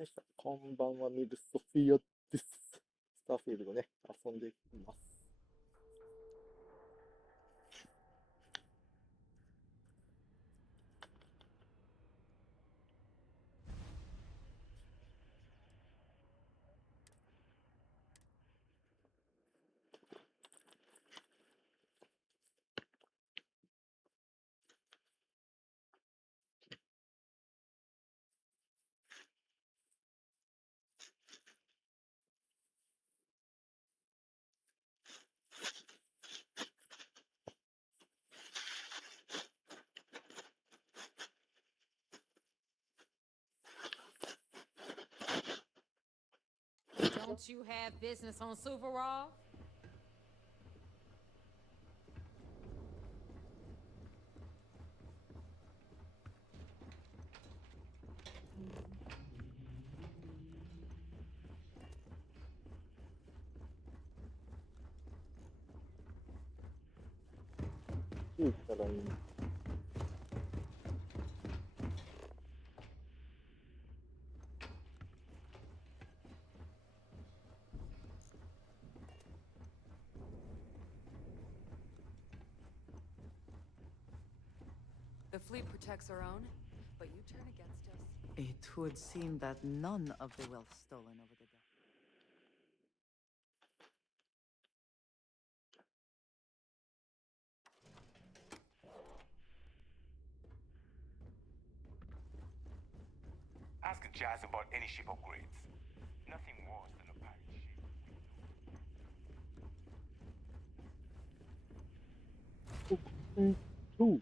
よいしょ、こんばんは、ミルソフィアです。スターフィールドね、遊んでいます。Don't you have business on Suvarov? The fleet protects our own, but you turn against us. It would seem that none of the wealth stolen over the dock. Ask Jazz about any ship upgrades. Nothing worse than a pirate ship. Ooh.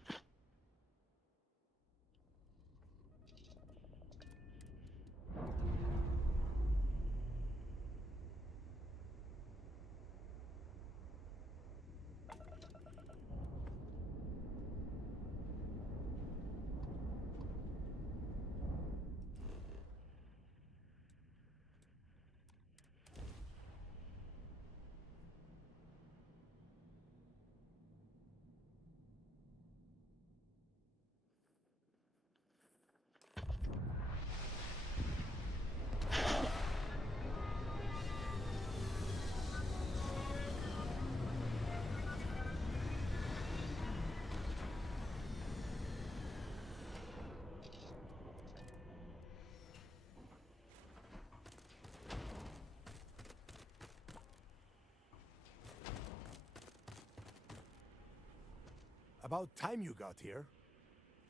About time you got here.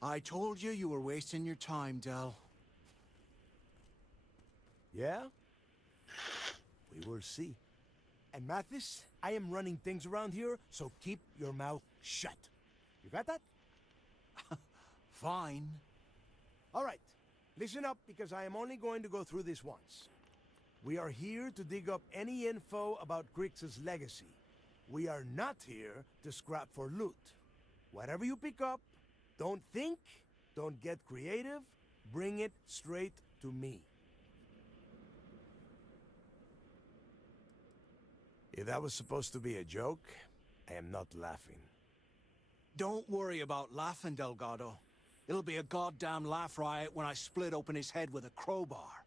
I told you you were wasting your time, Del. Yeah? We will see. And Mathis, I am running things around here, so keep your mouth shut. You got that? Fine. All right. Listen up, because I am only going to go through this once. We are here to dig up any info about Grix's legacy. We are not here to scrap for loot. Whatever you pick up, don't think, don't get creative, bring it straight to me. If that was supposed to be a joke, I am not laughing. Don't worry about laughing, Delgado. It'll be a goddamn laugh riot when I split open his head with a crowbar.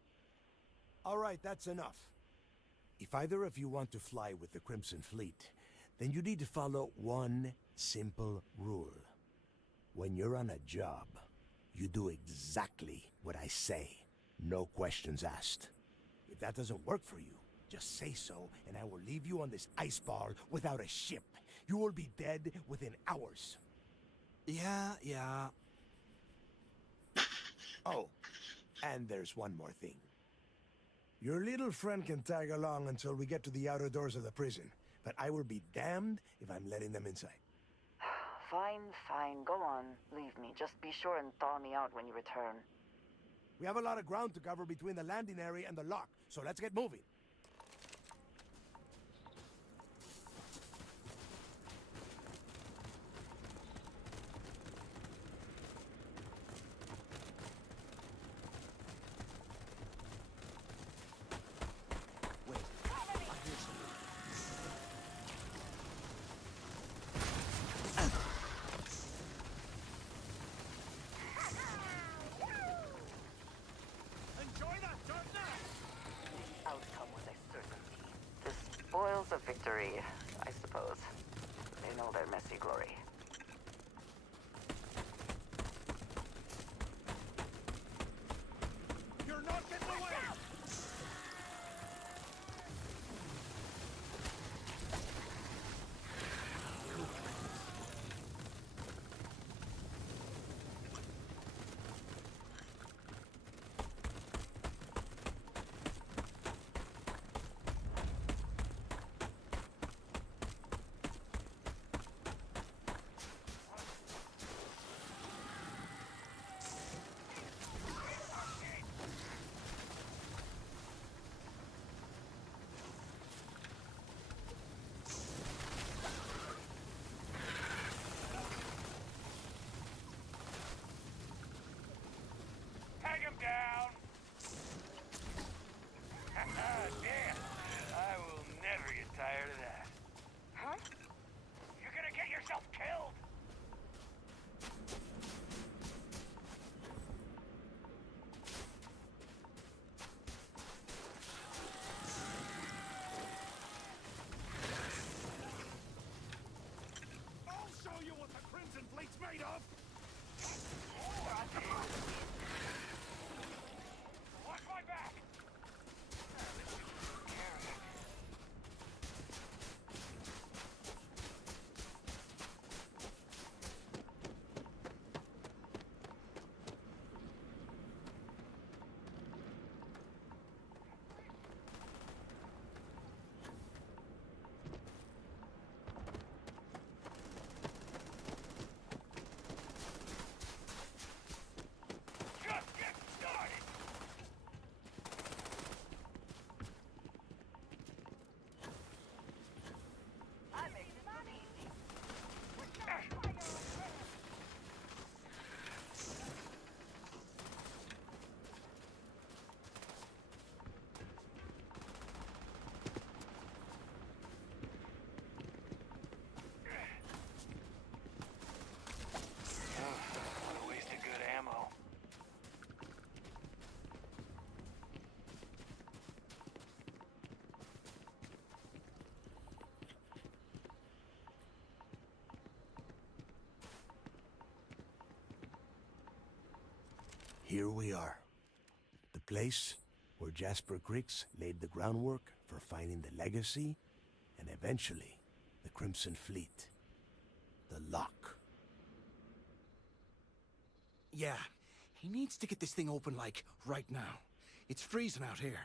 All right, that's enough. If either of you want to fly with the Crimson Fleet, then you need to follow one simple rule. When you're on a job, you do exactly what I say. No questions asked. If that doesn't work for you, just say so, and I will leave you on this ice ball without a ship. You will be dead within hours. Yeah. Oh, and there's one more thing. Your little friend can tag along until we get to the outer doors of the prison, but I will be damned if I'm letting them inside. Fine, go on. Leave me. Just be sure and thaw me out when you return. We have a lot of ground to cover between the landing area and the lock, so let's get moving. Enjoy that, darkness! see glory. You're not getting away! Tag him down! Damn! I will never get tired of that. Huh? You're gonna get yourself killed! I'll show you what the Crimson Fleet's made of! Watch my back! Just get started! A waste of good ammo. Here we are. The place where Jasper Griggs laid the groundwork for finding the legacy and eventually the Crimson Fleet. The lock. Yeah, he needs to get this thing open, like, right now. It's freezing out here.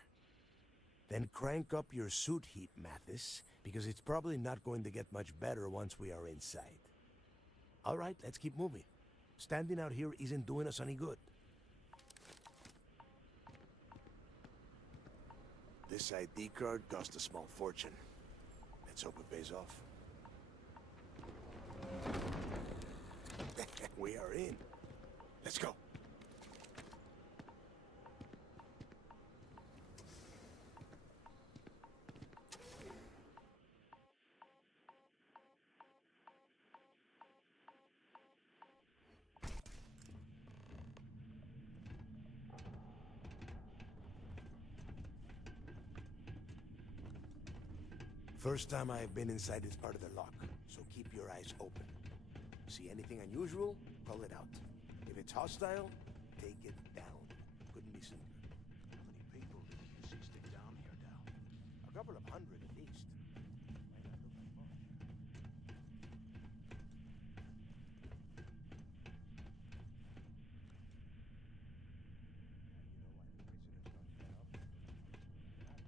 Then crank up your suit heat, Mathis, because it's probably not going to get much better once we are inside. All right, let's keep moving. Standing out here isn't doing us any good. This ID card cost a small fortune. Let's hope it pays off. We are in. Let's go. First time I've been inside this part of the lock, so keep your eyes open. See anything unusual? Pull it out. If it's hostile, take it down. Couldn't be simpler. How many people did you see stick down here, Dal? A couple of hundred at least. Might not look like much.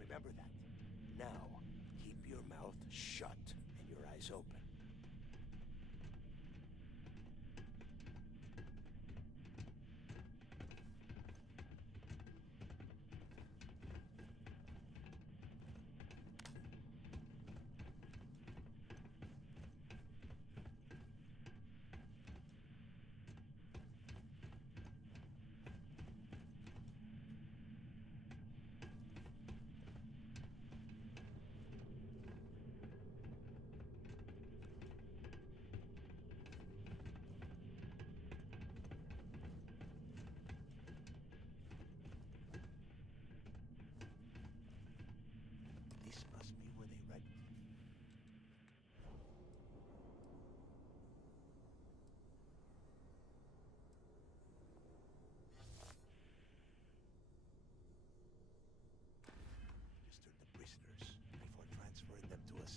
Remember that. Now, keep your mouth shut and your eyes open.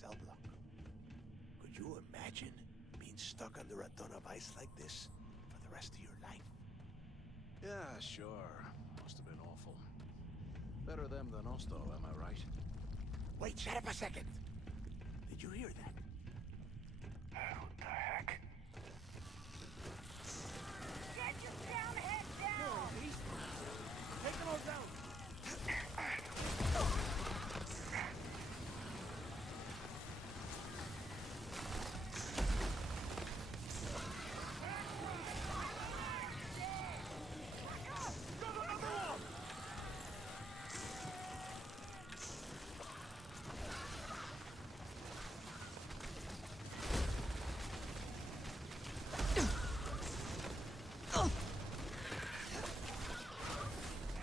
cell block. Could you imagine being stuck under a ton of ice like this for the rest of your life? Yeah, sure. Must have been awful. Better them than us, though, am I right? Wait, shut up a second. Did you hear that? What the heck? Get your down head down! Take them all down.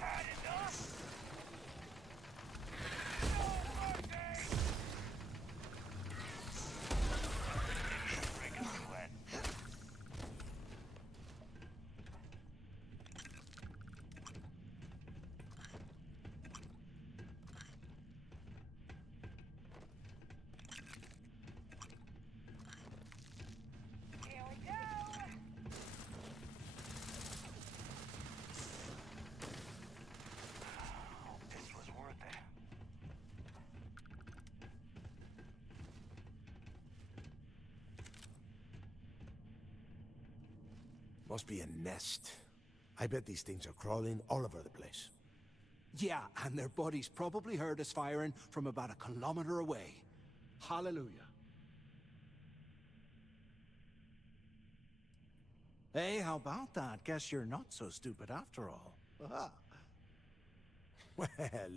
Had enough? Break up the wet. Here we go. This was worth it. Must be a nest. I bet these things are crawling all over the place. Yeah, and their buddies probably heard us firing from about a kilometer away. Hallelujah. Hey, how about that? Guess you're not so stupid after all. Aha. Well,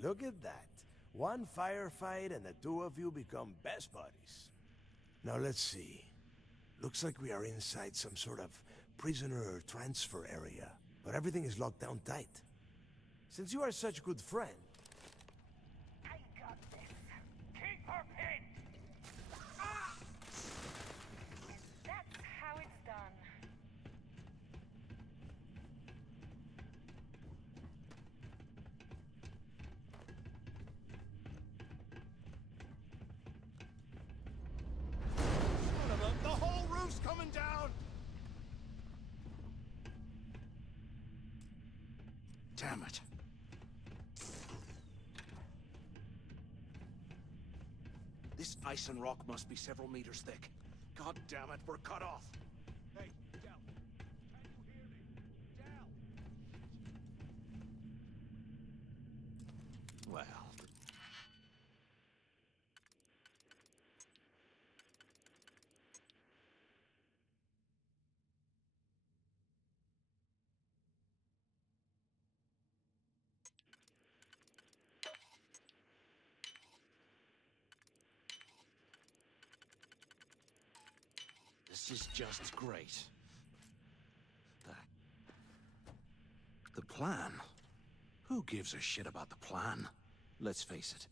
look at that. One firefight and the two of you become best buddies. Now let's see. Looks like we are inside some sort of prisoner transfer area, but everything is locked down tight. Since you are such a good friend, I got this. Keep her pinned. Ah! That's how it's done. The whole roof's coming down! Damn it. This ice and rock must be several meters thick. God damn it, we're cut off. Hey, Del. Can you hear me? Del! Well... This is just great. The plan? Who gives a shit about the plan? Let's face it.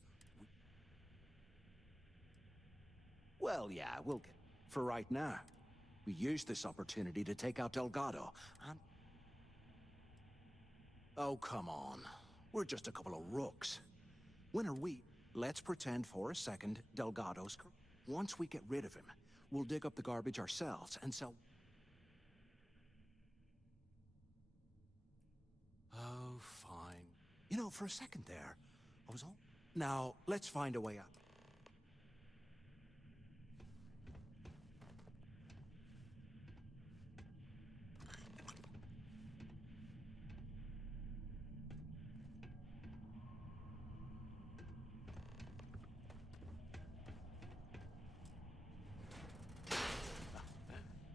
Well, yeah, we'll get... For right now, we use this opportunity to take out Delgado, and... Oh, come on. We're just a couple of rooks. When are we... Let's pretend for a second Delgado's... Once we get rid of him, we'll dig up the garbage ourselves and sell... Oh, fine. You know, for a second there, I was all... Now, let's find a way out.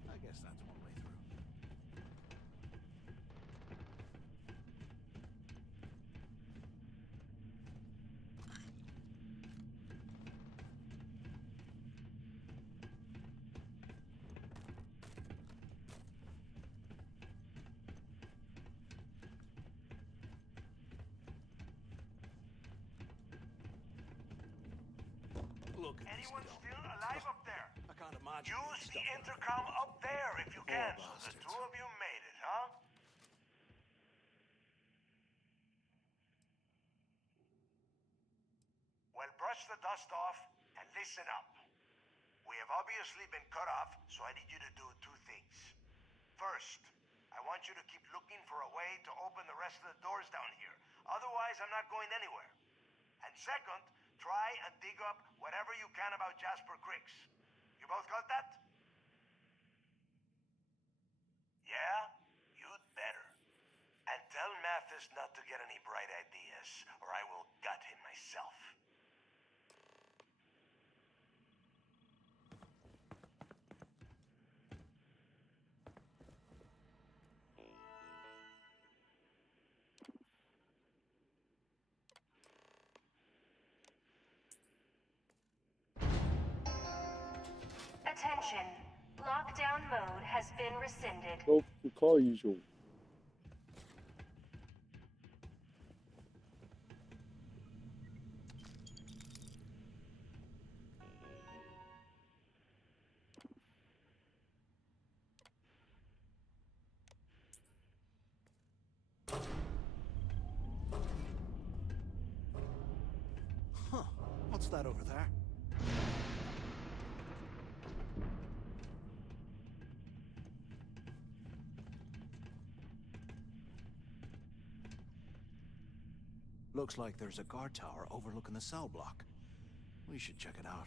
I guess that's one way through. Look at this Anyone dump. still alive up there? I can't imagine. Use this the stuff. intercom up there if you can. So the bastards. two of you made it, huh? Well, brush the dust off And listen up. We have obviously been cut off, so I need you to do two things. First, I want you to keep looking for a way to open the rest of the doors down here. Otherwise, I'm not going anywhere. And second, try and dig up whatever you can about Jasper Cricks. You both got that? Yeah? You'd better. And tell Mathis not to get any bright ideas, or I will gut him myself. Attention. Lockdown mode has been rescinded. ロック解除。Huh. What's that over there? Looks like there's a guard tower overlooking the cell block. We should check it out.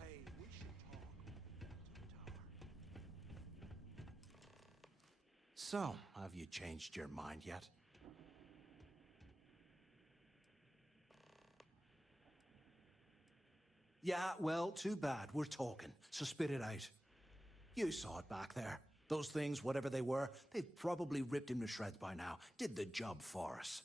Hey, we should talk when we get to the tower. So, have you changed your mind yet? Yeah, well, too bad. We're talking, so spit it out. You saw it back there. Those things, whatever they were, they've probably ripped him to shreds by now. Did the job for us.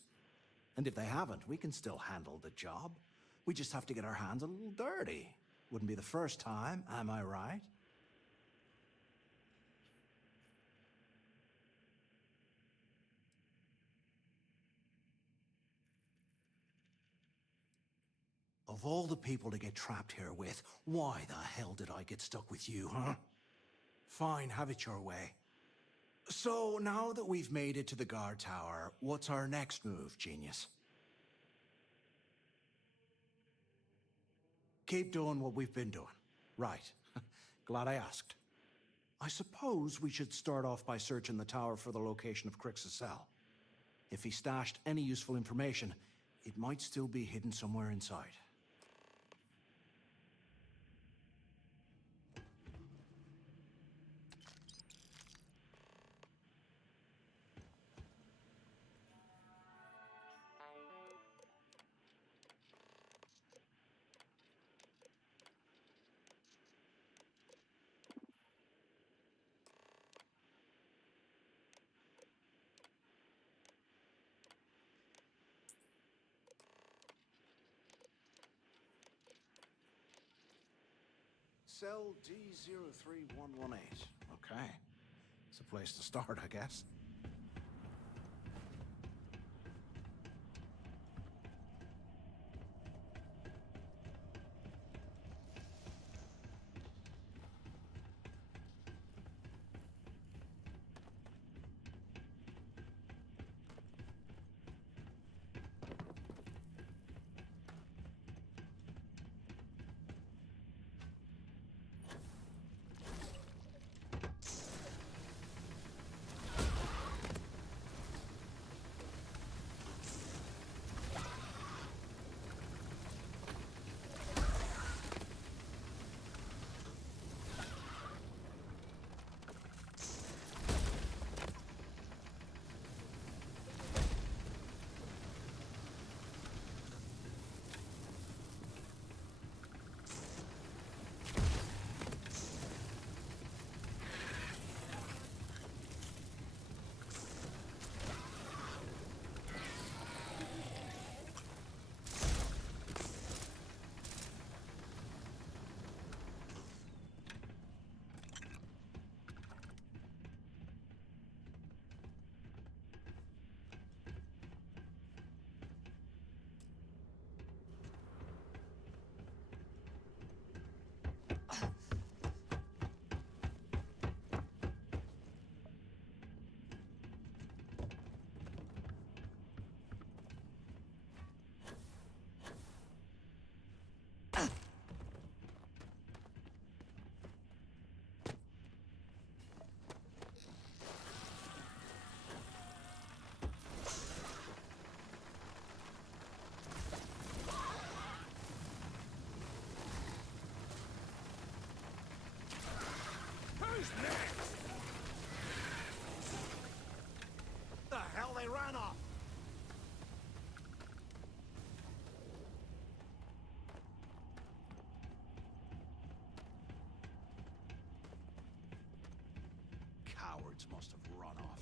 And if they haven't, we can still handle the job. We just have to get our hands a little dirty. Wouldn't be the first time, am I right? Of all the people to get trapped here with, why the hell did I get stuck with you, huh? Fine, have it your way. So, now that we've made it to the guard tower, what's our next move, genius? Keep doing what we've been doing. Right. Glad I asked. I suppose we should start off by searching the tower for the location of Crix's cell. If he stashed any useful information, it might still be hidden somewhere inside. Cell D03118. Okay. It's a place to start, I guess. The hell they ran off? Cowards must have run off.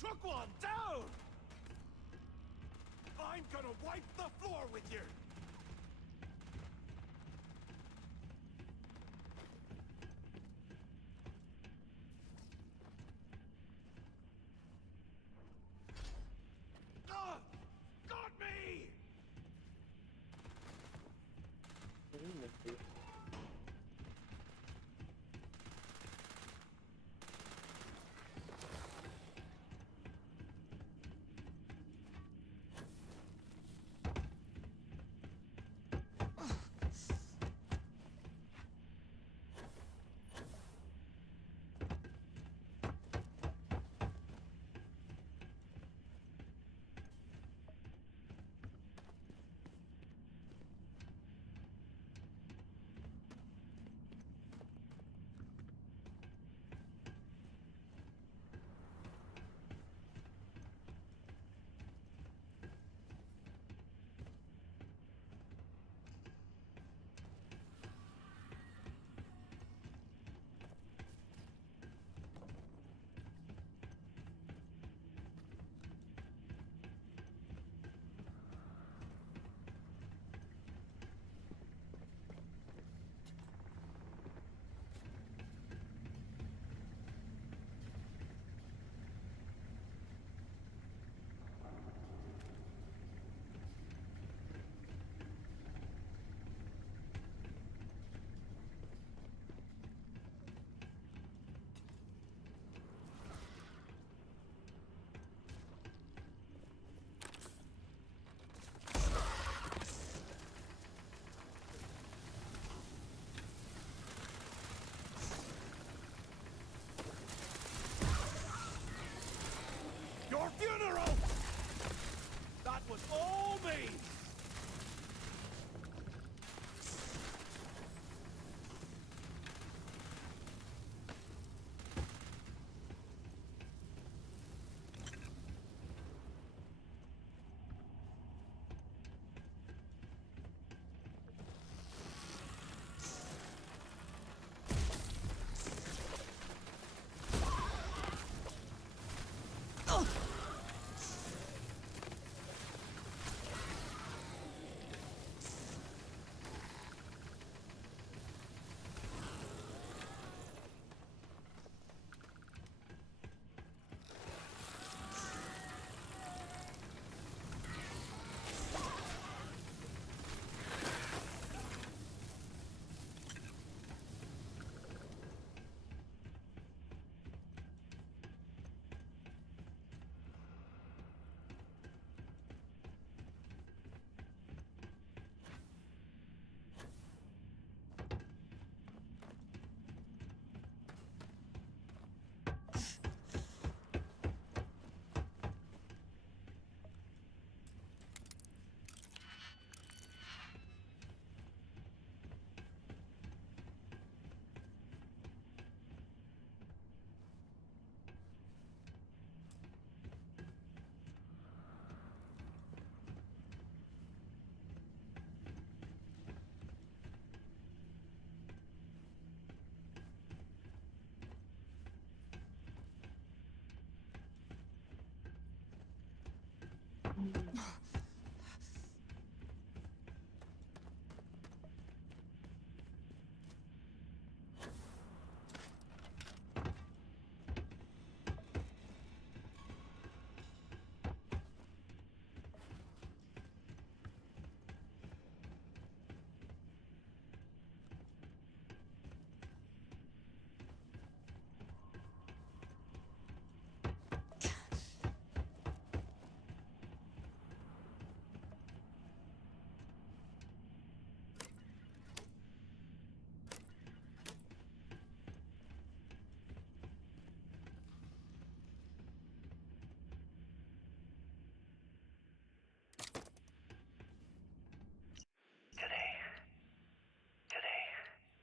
Took one down! I'm gonna wipe the floor with you! Got me! funeral! That was all me!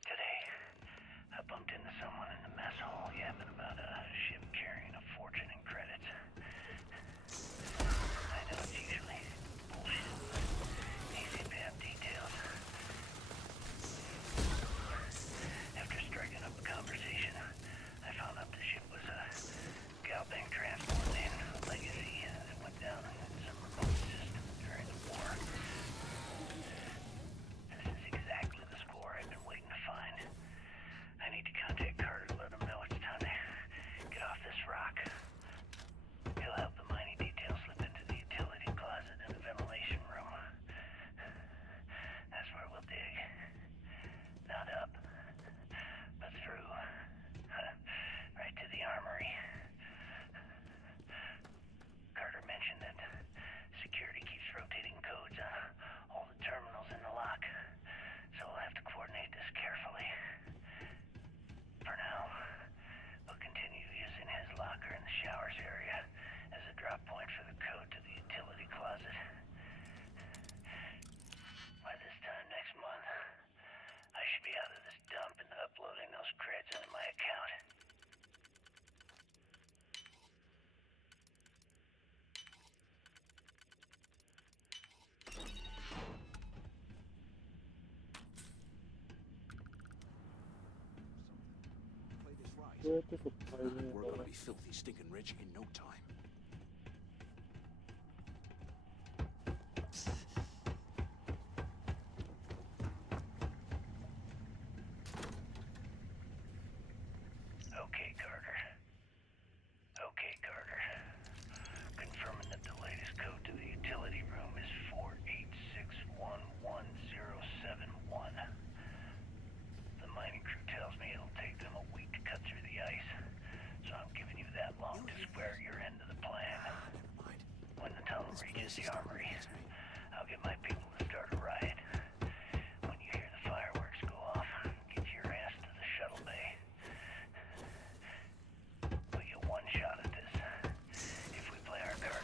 Today, I bumped into someone in the mess hall yapping about a ship carrying a fortune in credits. I know it's usually bullshit, but easy to have details. After striking up a conversation, I found out the ship was a Galbank transport named Legacy that went down in some remote system during the war. This is exactly the score I've been waiting to find. I need to contact Carter to let him know it's time to get off this rock. He'll help the mining detail slip into the utility closet in the ventilation room. That's where we'll dig. Not up, but through. Right to the armory. Carter mentioned that security keeps rotating codes on all the terminals in the lock, so we'll have to coordinate this carefully. For now, we'll continue using his locker in the showers area as a drop point for the code to the utility closet. By this time next month, I should be out of this dump and uploading those creds into my account. Play this right. どうやってそこ入るんや We're ろ gonna be filthy stinking rich in no time. Okay, Carter. Confirming that the latest code to the utility room is 486111071. The mining crew tells me it'll take them a week to cut through the ice, so I'm giving you that long to square your end of the plan. Never mind. When the tunnel This reaches place the is starting to armory, get me. I'll get my people to start a riot. When you hear the fireworks go off, get your ass to the shuttle bay. We get one shot at this. If we play our cards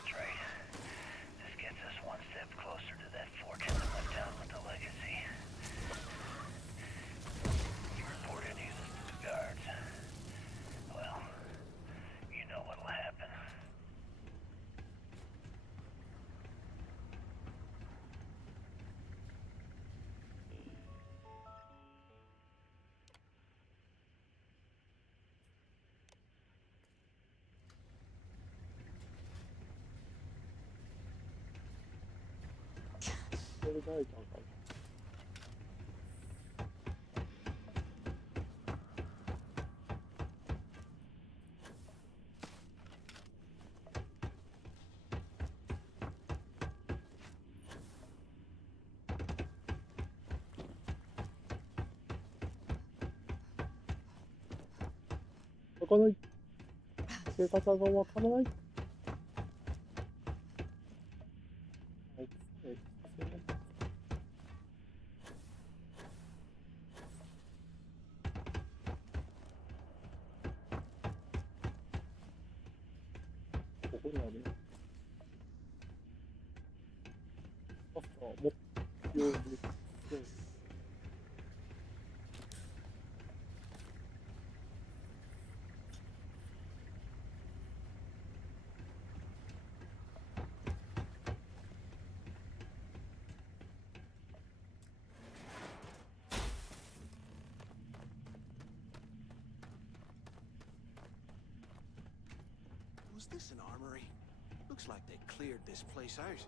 れないかんかな。開かない。開け方がわからない。はい、ここにある。あ、もう、ように。Was this an armory? Looks like they cleared this place out.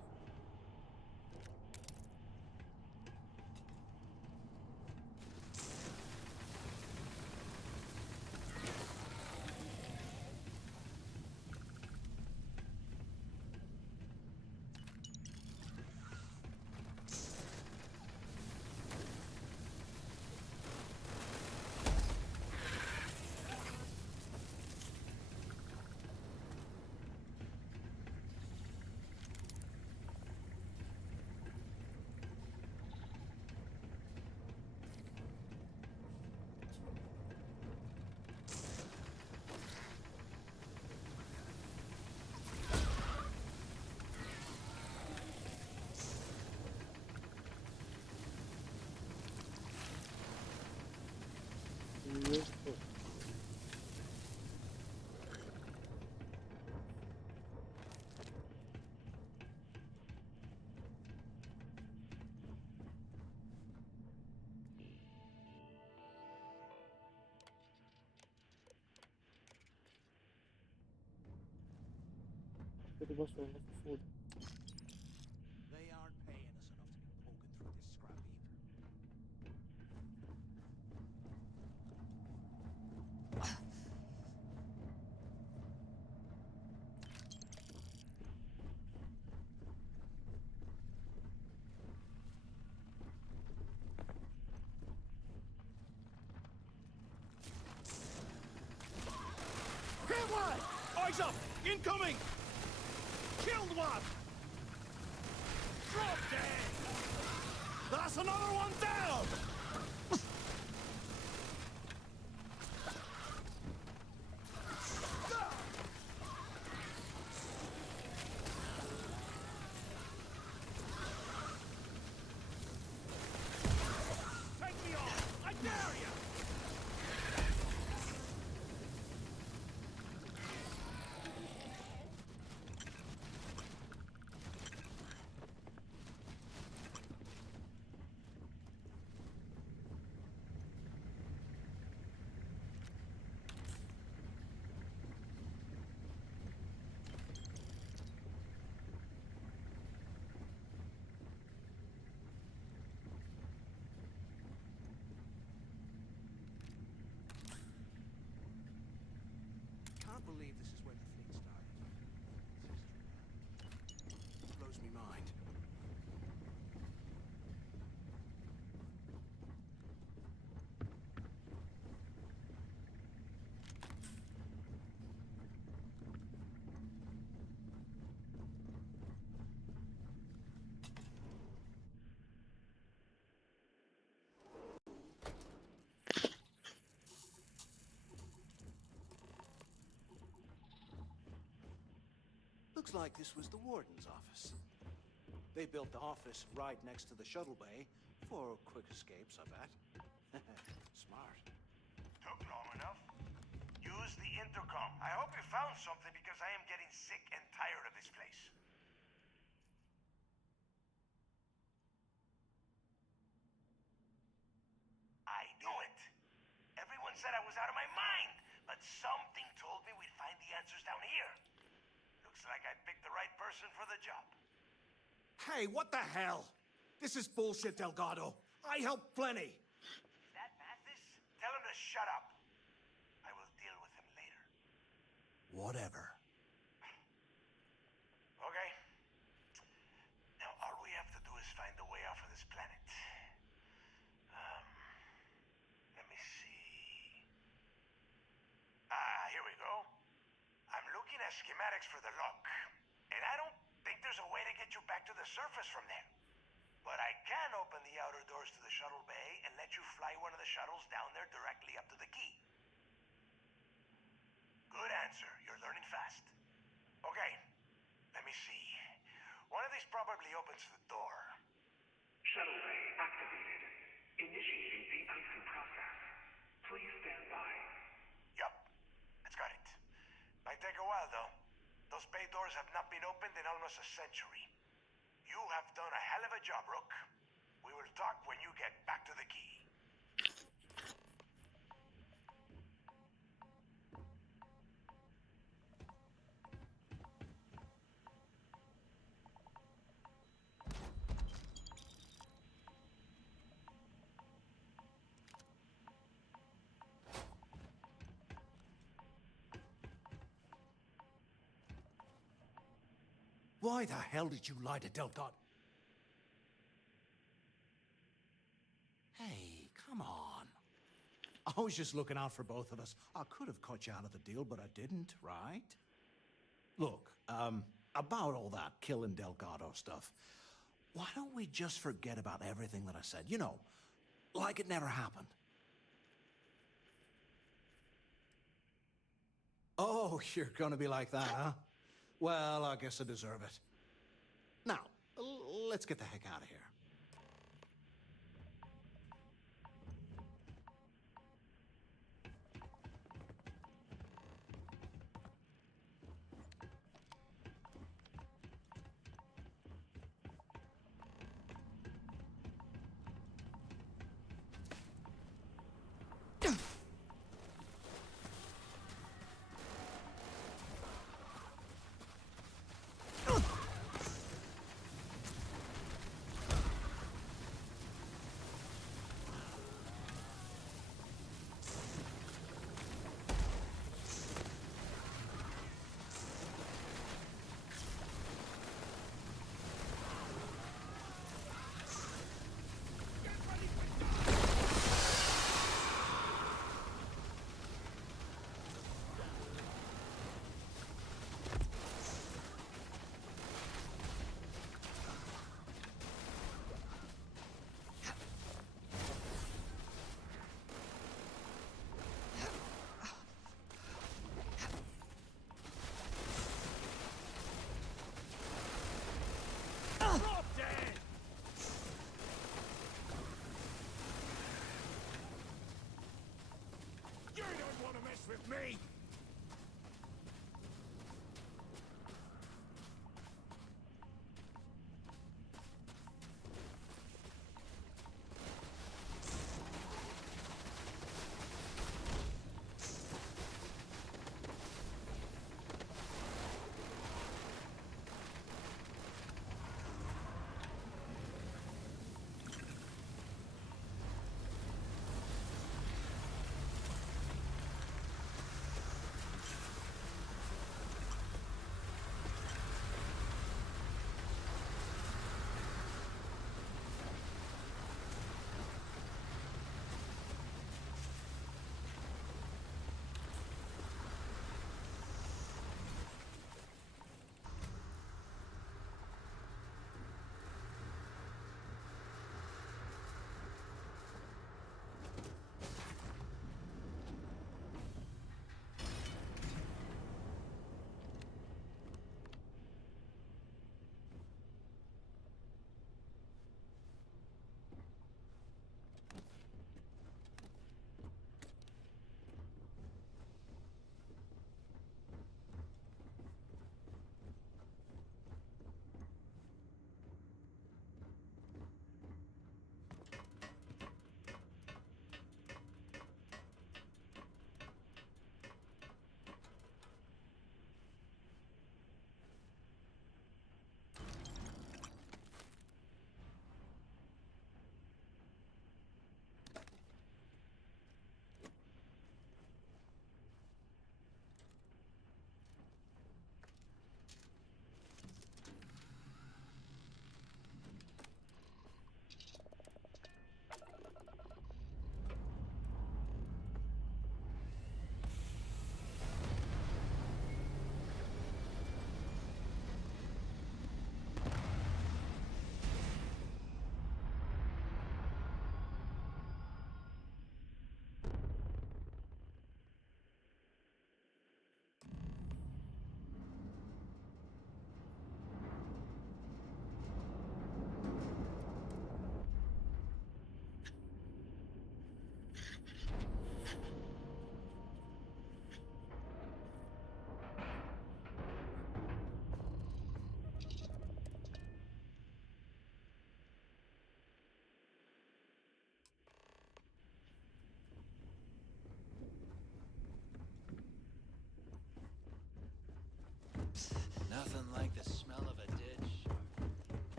開ける場所はなさそうだ。 They aren't paying us enough to be poking through this scrap heap. Hit one! Eyes up! Incoming! Killed one! Drop dead! That's another one down! Take me on! I dare you! Can't believe this is where the fleet started. It blows me mind. Looks like this was the warden's office. They built the office right next to the shuttle bay for quick escapes, I bet. Smart. Took long enough. Use the intercom. I hope you found something because I am getting sick and tired of this place. I knew it. Everyone said I was out of my mind, but something told me we'd find the answers down here. Looks like I picked the right person for the job. Hey, what the hell? This is bullshit, Delgado. I helped plenty. That Mathis? Tell him to shut up. I will deal with him later. Whatever. Okay. Now all we have to do is find a way off of this planet. Let me see. Here we go. I'm looking at schematics for the lock, and I don't think there's a way to get you back to the surface from there. But I can open the outer doors to the shuttle bay and let you fly one of the shuttles down there directly up to the key. Good answer. You're learning fast. Okay, let me see. One of these probably opens the door. Shuttle bay activated. Initiating the icing process. Please stand by. Yup, that's got it. Might take a while, though. Those bay doors have not been opened in almost a century. You have done a hell of a job, Rook. We will talk when you get back to the key. Why the hell did you lie to Delgado? Hey, come on. I was just looking out for both of us. I could have cut you out of the deal, but I didn't, right? Look, about all that killing Delgado stuff, why don't we just forget about everything that I said? You know, like it never happened. Oh, you're gonna be like that, huh? Well, I guess I deserve it. Now, let's get the heck out of here.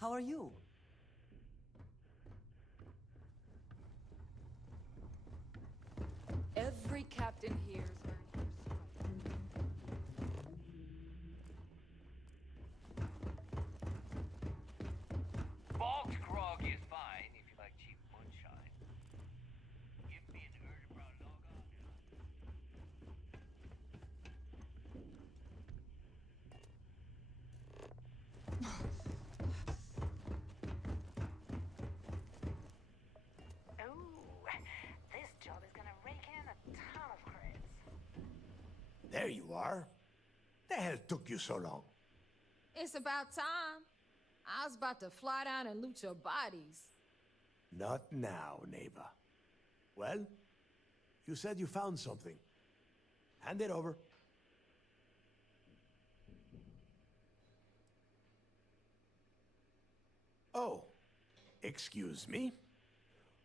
How are you? Every captain here's earned Box grog is fine if you like cheap moonshine. Give me an early brown log on. Ooh, this job is gonna rake in a ton of credits. There you are. The hell took you so long? It's about time. I was about to fly down and loot your bodies. Not now, neighbor. Well, you said you found something. Hand it over. Oh, excuse me.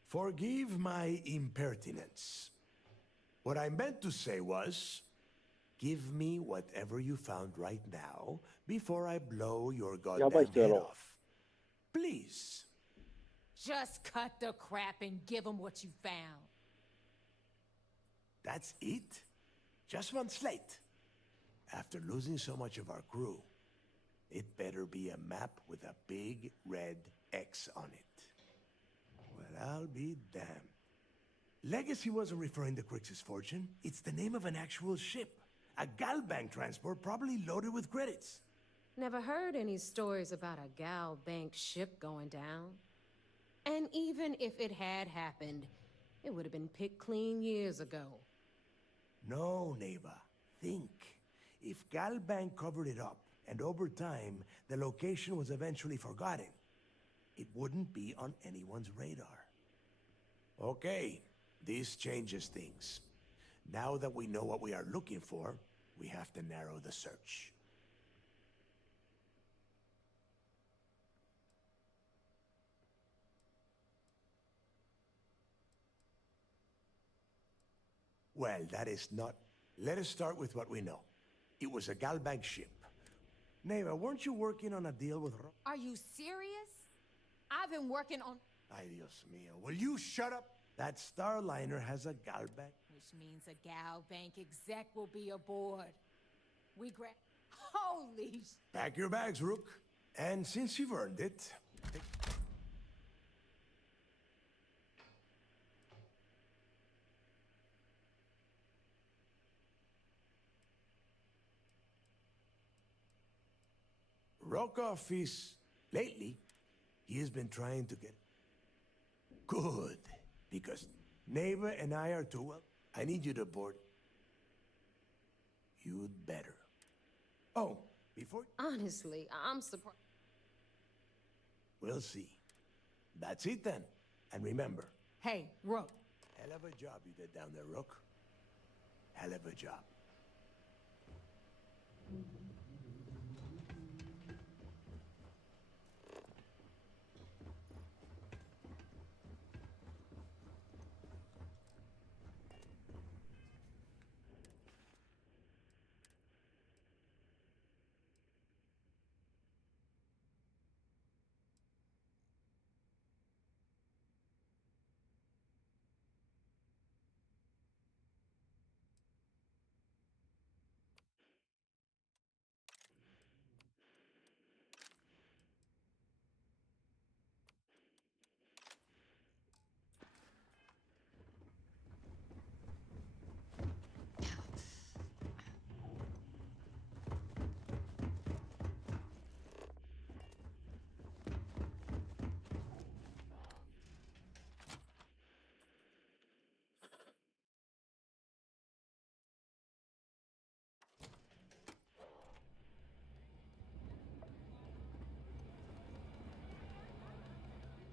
Forgive my impertinence. What I meant to say was, give me whatever you found right now before I blow your goddamn head off. Please. Just cut the crap and give them what you found. That's it? Just one slate? After losing so much of our crew, it better be a map with a big red X on it. Well, I'll be damned. Legacy wasn't referring to Crix's fortune. It's the name of an actual ship. A Galbank transport probably loaded with credits. Never heard any stories about a gal bank ship going down. And even if it had happened, it would have been picked clean years ago. No, neighbor. Think. If Galbank covered it up, and over time, the location was eventually forgotten, it wouldn't be on anyone's radar. Okay, this changes things. Now that we know what we are looking for, we have to narrow the search. Well, that is not... Let us start with what we know. It was a Galbank ship. Neighbor, weren't you working on a deal with... Are you serious? I've been working on... Ay, Dios mío. Will you shut up? That Starliner has a Galbank. Which means a gal bank exec will be aboard. We grab... Holy... Pack your bags, Rook. And since you've earned it... Rokoff is... Lately, he has been trying to get... Good. Because neighbor and I are too well. I need you to board. You'd better. Oh, before... Honestly, I'm surprised. We'll see. That's it then. And remember... Hey, Rook. Hell of a job you did down there, Rook. Hell of a job.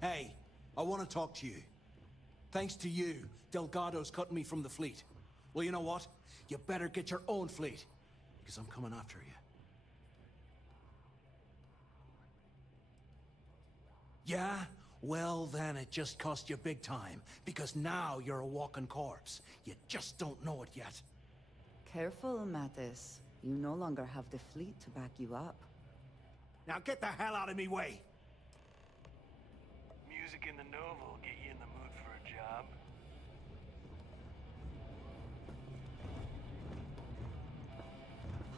Hey, I want to talk to you. Thanks to you, Delgado's cutting me from the fleet. Well, you know what? You better get your own fleet, because I'm coming after you. Yeah? Well, then it just cost you big time, because now you're a walking corpse. You just don't know it yet. Careful, Mattis. You no longer have the fleet to back you up. Now get the hell out of me way! music in the Nova will get you in the mood for a job.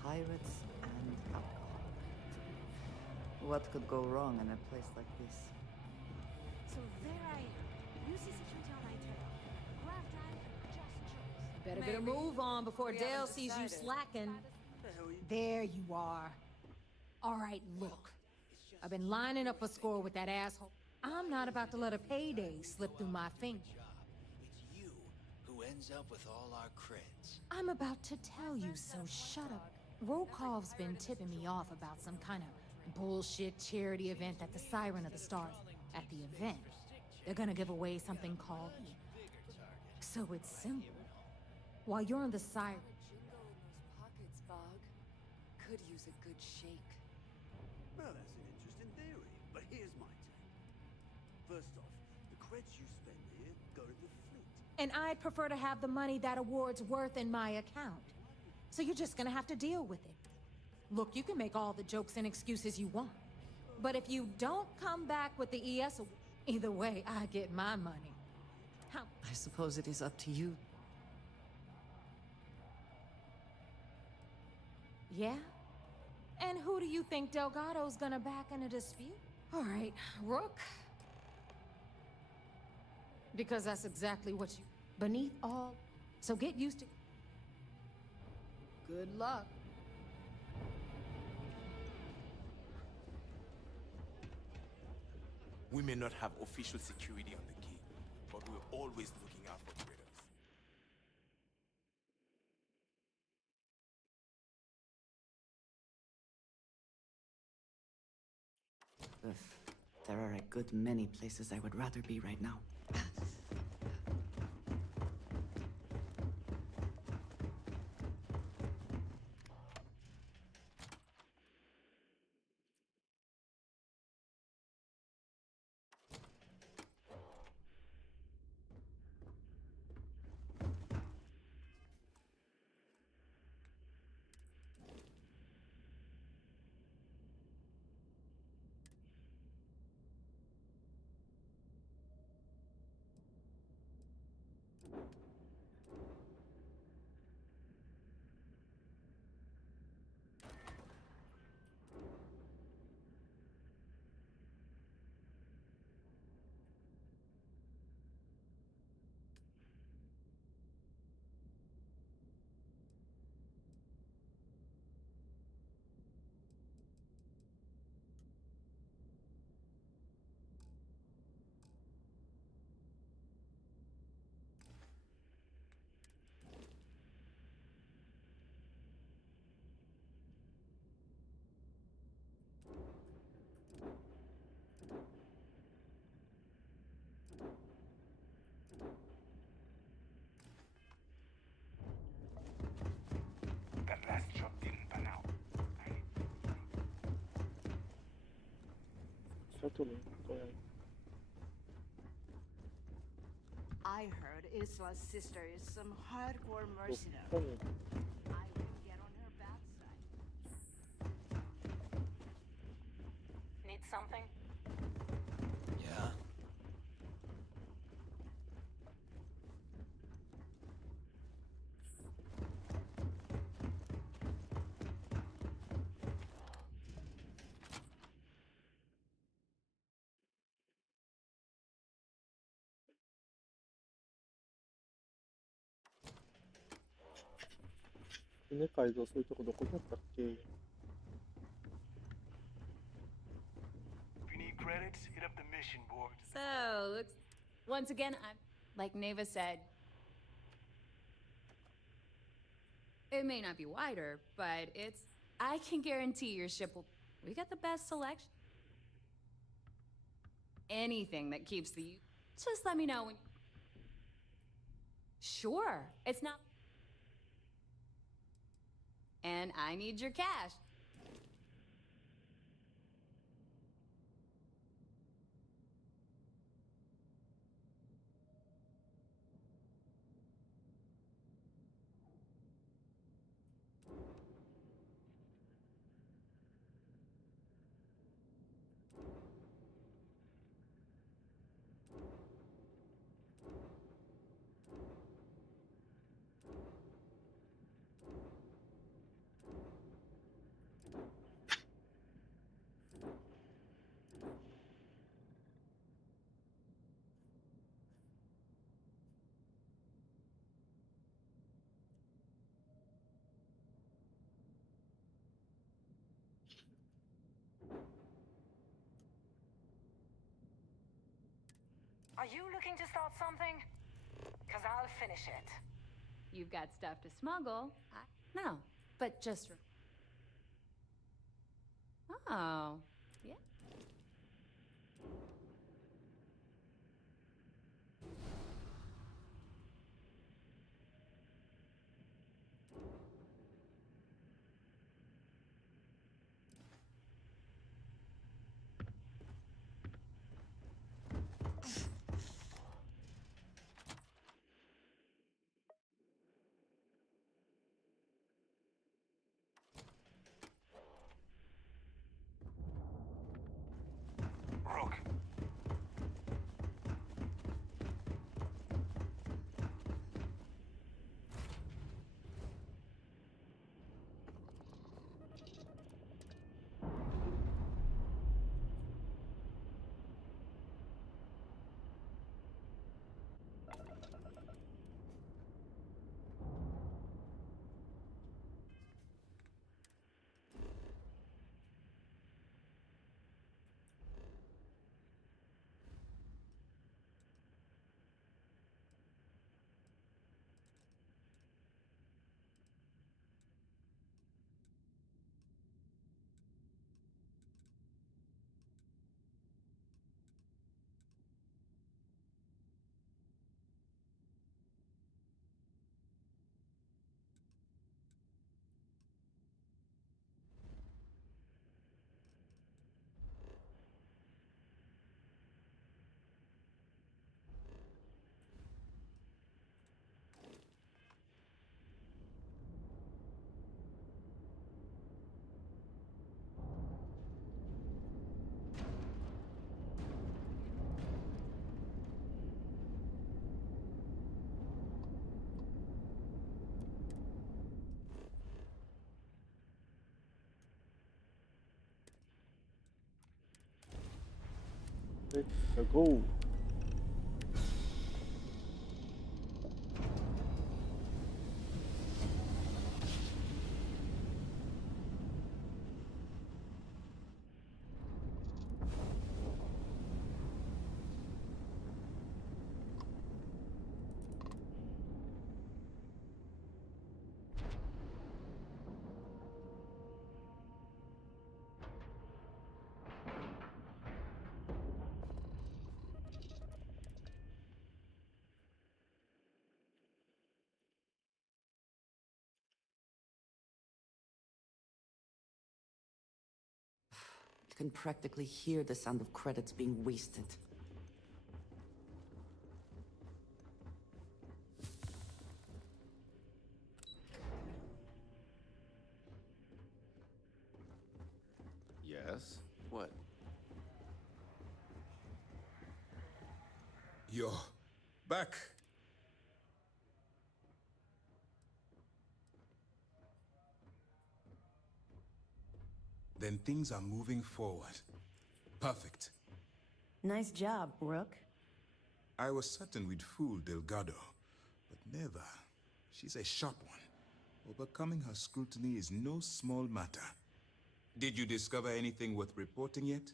Pirates and alcohol. What could go wrong in a place like this? So there I am. UC security on my tail. Grab drive, just choice. Better get a move on before We Dale haven't sees you decided. slacking. There you are. All right, look. I've been lining up a score with that asshole. I'm not about to let a payday slip through my fingers. It's you who ends up with all our creds. I'm about to tell you, so shut up. Rokov's been tipping me off about some kind of bullshit charity event at the Siren of the Stars. At the event, they're gonna give away something called... So it's simple. While you're on the Siren... Jingle in those pockets, Bog. Could use a good shake. Well, that's an interesting theory, but here's my take. First off, the creds you spend here go to the fleet. And I'd prefer to have the money that award's worth in my account. So you're just gonna have to deal with it. Look, you can make all the jokes and excuses you want. But if you don't come back with the ES award, either way, I get my money. How? I suppose it is up to you. Yeah? And who do you think Delgado's gonna back in a dispute? All right, Rook. Because that's exactly what you... Beneath all... So get used to... Good luck. We may not have official security on the key, but we're always looking out for critters. There are a good many places I would rather be right now. That last job didn't pan out. 셔틀은 그냥 I heard Isla's sister is some hardcore mercenary. 폰이 I will get on her bad side. Need something? Yeah?船改造するとこどこだったっけ？ If you need credits, hit up the mission board. So, looks... Once again, I'm... Like Neva said... It may not be wider, but it's... I can guarantee your ship will... We got the best selection. Anything that keeps the... Just let me know when... Sure, it's not... And I need your cash. Are you looking to start something? Because I'll finish it. You've got stuff to smuggle. No, but just... Oh, yeah. Rook. Let's go. You can practically hear the sound of credits being wasted. Yes? What? You're back. Then things are moving forward. Perfect. Nice job, Rook. I was certain we'd fool Delgado, but never. She's a sharp one. Overcoming her scrutiny is no small matter. Did you discover anything worth reporting yet?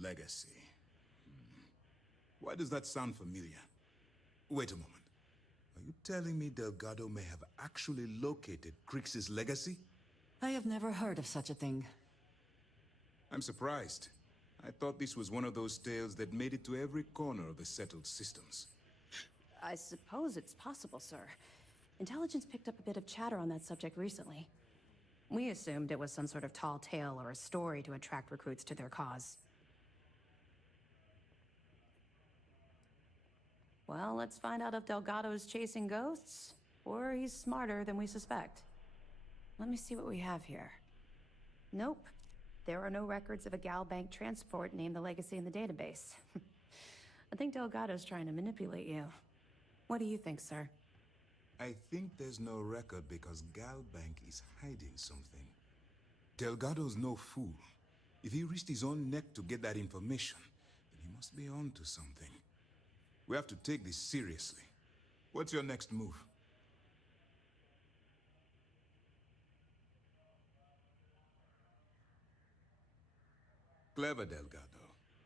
Legacy. Why does that sound familiar? Wait a moment. Are you telling me Delgado may have actually located Crix's legacy? I have never heard of such a thing. I'm surprised. I thought this was one of those tales that made it to every corner of the settled systems. I suppose it's possible, sir. Intelligence picked up a bit of chatter on that subject recently. We assumed it was some sort of tall tale or a story to attract recruits to their cause. Well, let's find out if Delgado's chasing ghosts, or he's smarter than we suspect. Let me see what we have here. Nope. There are no records of a Gal Bank transport named the Legacy in the database. I think Delgado's trying to manipulate you. What do you think, sir? I think there's no record because Gal Bank is hiding something. Delgado's no fool. If he risked his own neck to get that information, then he must be on to something. We have to take this seriously. What's your next move? Clever, Delgado.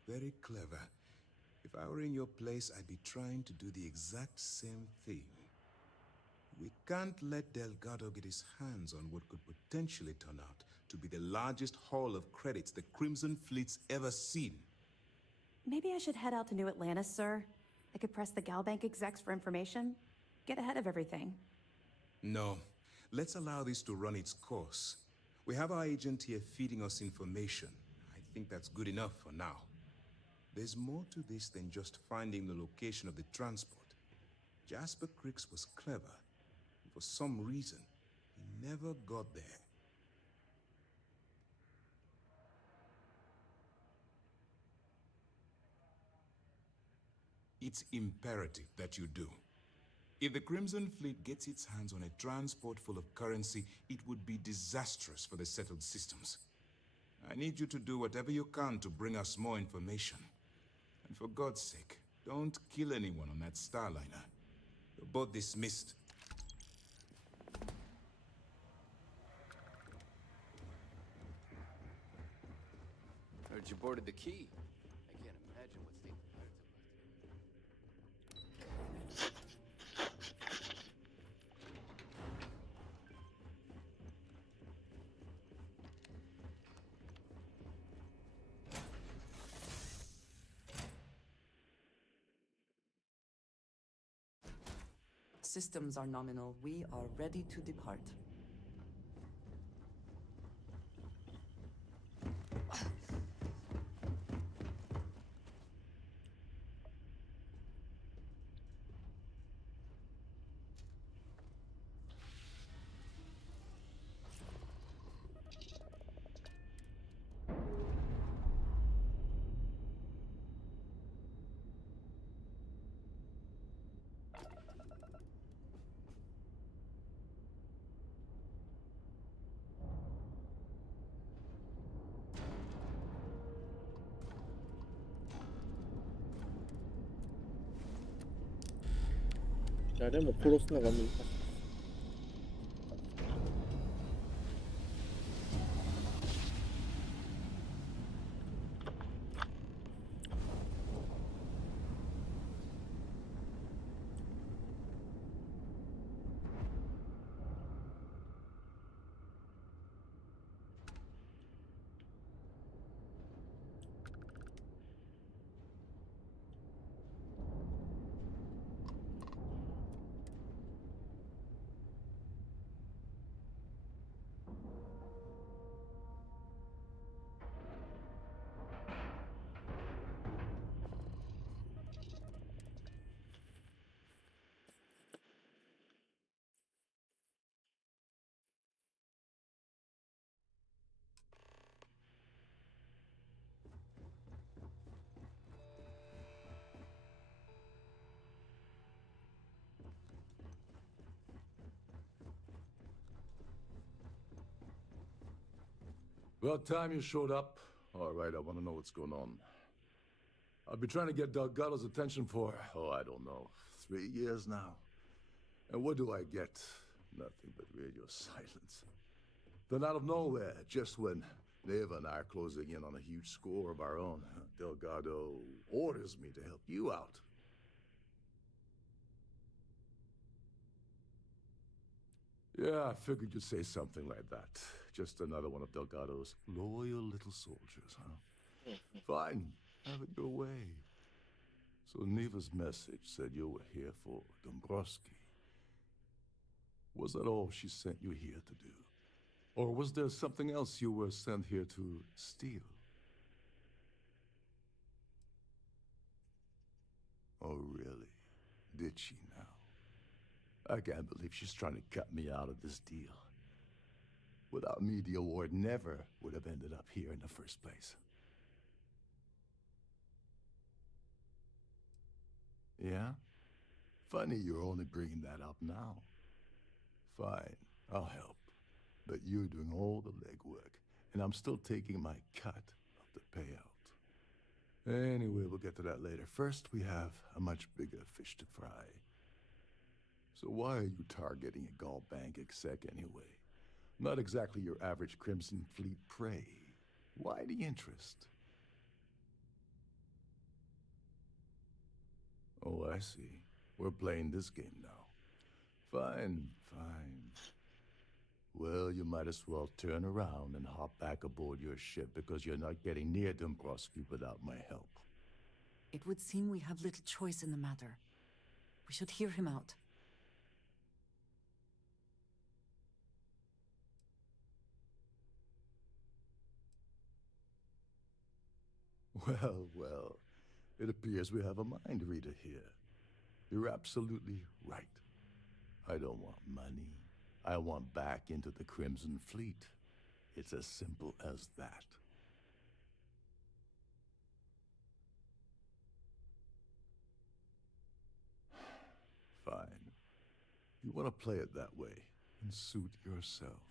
Very clever. If I were in your place, I'd be trying to do the exact same thing. We can't let Delgado get his hands on what could potentially turn out to be the largest haul of credits the Crimson Fleet's ever seen. Maybe I should head out to New Atlantis, sir. I could press the Galbank execs for information. Get ahead of everything. No. Let's allow this to run its course. We have our agent here feeding us information. I think that's good enough for now. There's more to this than just finding the location of the transport. Jasper Cricks was clever. For some reason, he never got there. It's imperative that you do. If the Crimson Fleet gets its hands on a transport full of currency, it would be disastrous for the settled systems. I need you to do whatever you can to bring us more information. And for God's sake, don't kill anyone on that Starliner. You're both dismissed. Heard you boarded the key. I can't imagine what state the pirates have left. Systems are nominal. We are ready to depart.誰も殺すのが難しい。About time you showed up. All right, I want to know what's going on. I've been trying to get Delgado's attention for, I don't know, 3 years now. And what do I get? Nothing but radio silence. Then out of nowhere, just when Neva and I are closing in on a huge score of our own, Delgado orders me to help you out. Yeah, I figured you'd say something like that. Just another one of Delgado's loyal little soldiers, huh? Fine, have it your way. So Neva's message said you were here for Dombrowski. Was that all she sent you here to do? Or was there something else you were sent here to steal? Oh, really? Did she now? I can't believe she's trying to cut me out of this deal. Without me, the award never would have ended up here in the first place. Yeah? Funny you're only bringing that up now. Fine, I'll help. But you're doing all the legwork, and I'm still taking my cut of the payout. Anyway, we'll get to that later. First, we have a much bigger fish to fry. So why are you targeting a Galbank exec anyway? Not exactly your average Crimson Fleet prey. Why the interest? Oh, I see. We're playing this game now. Fine, fine. Well, you might as well turn around and hop back aboard your ship because you're not getting near Dombrowski without my help. It would seem we have little choice in the matter. We should hear him out. Well, well. It appears we have a mind reader here. You're absolutely right. I don't want money. I want back into the Crimson Fleet. It's as simple as that. Fine. You want to play it that way, and suit yourself.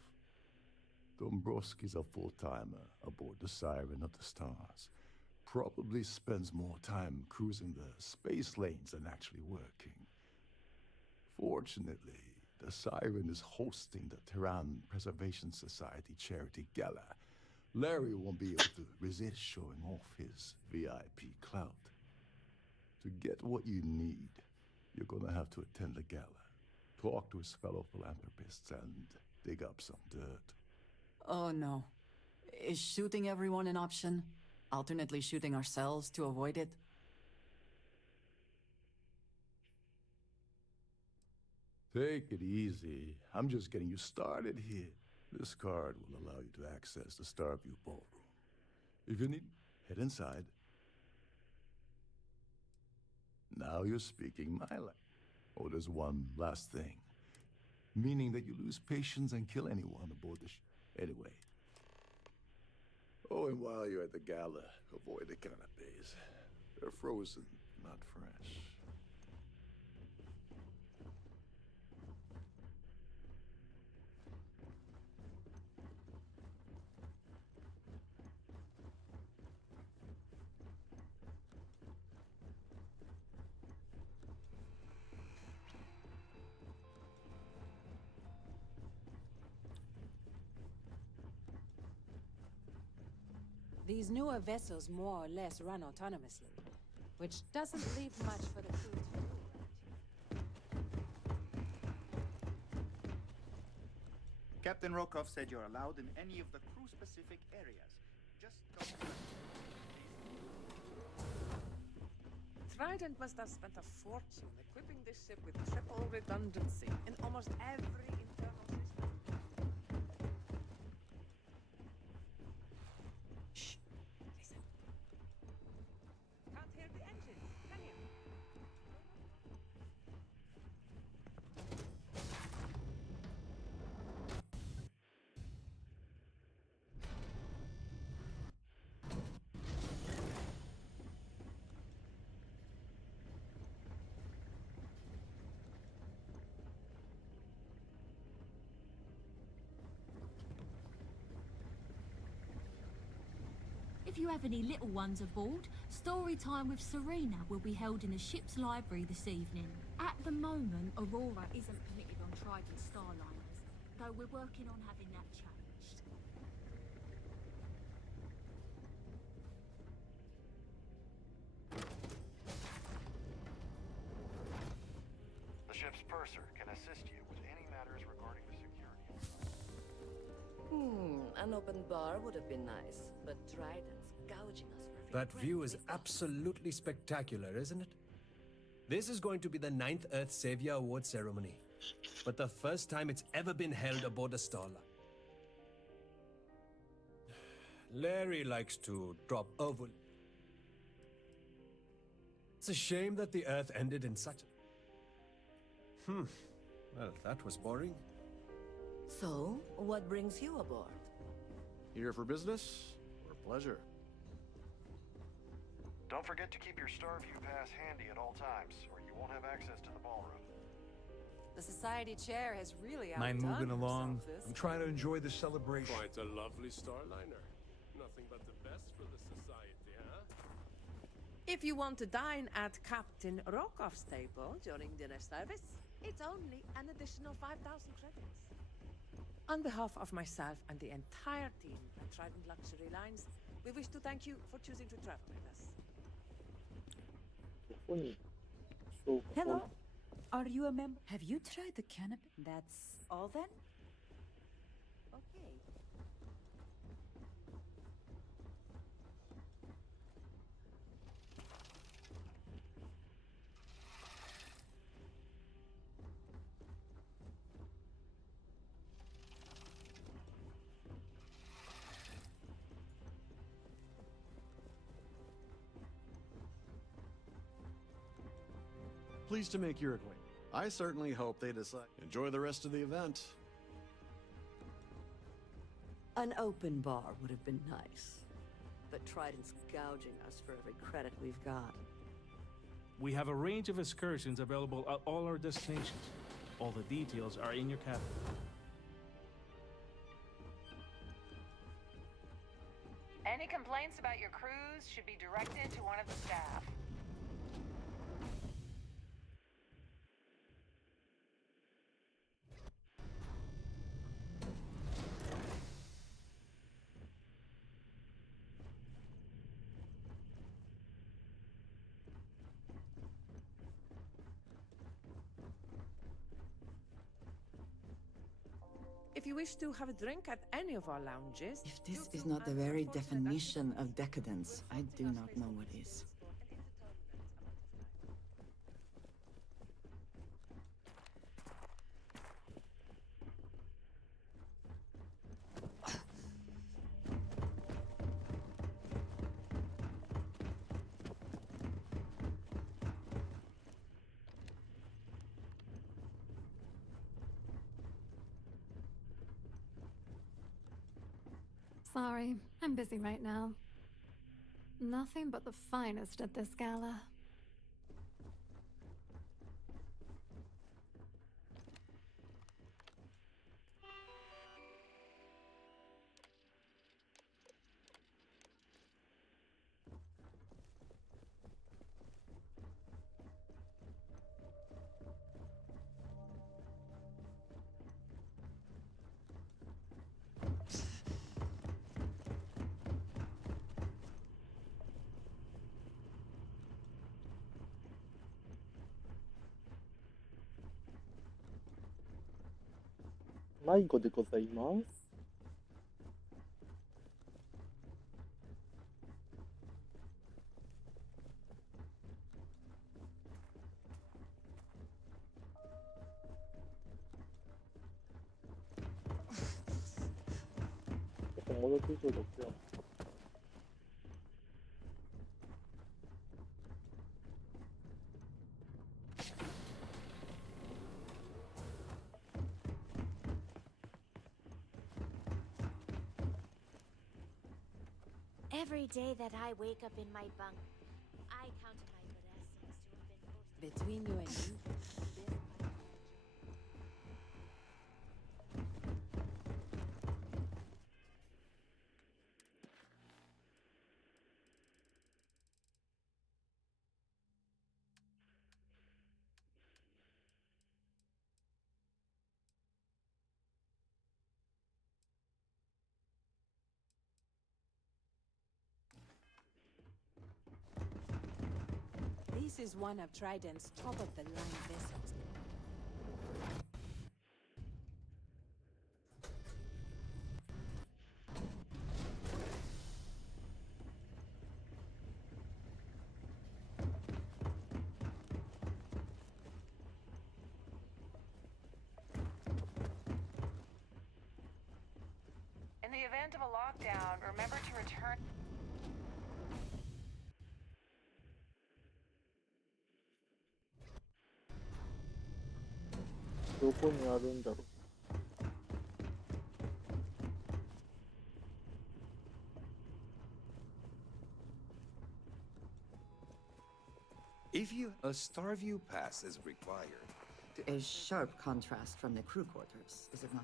Dombrowski's a full-timer aboard the Siren of the Stars. Probably spends more time cruising the space lanes than actually working. Fortunately, the Siren is hosting the Terran Preservation Society charity gala. Larry won't be able to resist showing off his VIP clout. To get what you need, you're gonna have to attend the gala, talk to his fellow philanthropists, and dig up some dirt. Oh no. Is shooting everyone an option? Alternately shooting ourselves to avoid it? Take it easy. I'm just getting you started here. This card will allow you to access the Starview Ballroom. If you need, head inside. Now you're speaking my language. Oh, there's one last thing. Meaning that you lose patience and kill anyone aboard the ship. Anyway. Oh, and while you're at the gala, avoid the canapes. They're frozen, not fresh. These newer vessels more or less run autonomously, which doesn't leave much for the crew to do. Captain Rokov said you're allowed in any of the crew-specific areas. Just go. Trident must have spent a fortune equipping this ship with triple redundancy in almost every internal system. Shh. Listen. Can't hear the engines, can you? If you have any little ones aboard, story time with Serena will be held in the ship's library this evening. At the moment, Aurora isn't permitted on Trident Starliners, though we're working on having that changed. The ship's purser can assist you with any matters regarding the security. An open bar would have been nice, but Trident's gouging us for That view is absolutely spectacular, isn't it? This is going to be the 9th Earth Savior Award ceremony, but the first time it's ever been held aboard a Starla. Larry likes to drop over. It's a shame that the Earth ended in such a... Well, that was boring. So, what brings you aboard? Here for business or pleasure? Don't forget to keep your Starview pass handy at all times, or you won't have access to the ballroom. The society chair has really Am I outdone moving along? herself this I'm trying to enjoy the celebration. Quite a lovely Starliner. Nothing but the best for the society, huh? If you want to dine at Captain Rokov's table during dinner service, it's only an additional 5,000 credits. On behalf of myself and the entire team at Trident Luxury Lines, we wish to thank you for choosing to travel with us. そうか。 Hello. Are you a member? Have you tried the canopy? That's all then? Okay. Pleased to make your acquaintance. I certainly hope they decide. Enjoy the rest of the event. An open bar would have been nice. But Trident's gouging us for every credit we've got. We have a range of excursions available at all our destinations. All the details are in your cabin. Any complaints about your cruise should be directed to one of the staff. If you wish to have a drink at any of our lounges... If this is not the very definition of decadence, I do not know what is. Sorry, I'm busy right now. Nothing but the finest at this gala.迷子でございます。戻ってきそうですよ。Every day that I wake up in my bunk, I count my blessings to have been posted. Between you and me, this is one of Trident's top-of-the-line vessels. In the event of a lockdown, remember to return... どこにあるんだろう。If you... A Starview pass is required. A sharp contrast from the crew quarters, is it not?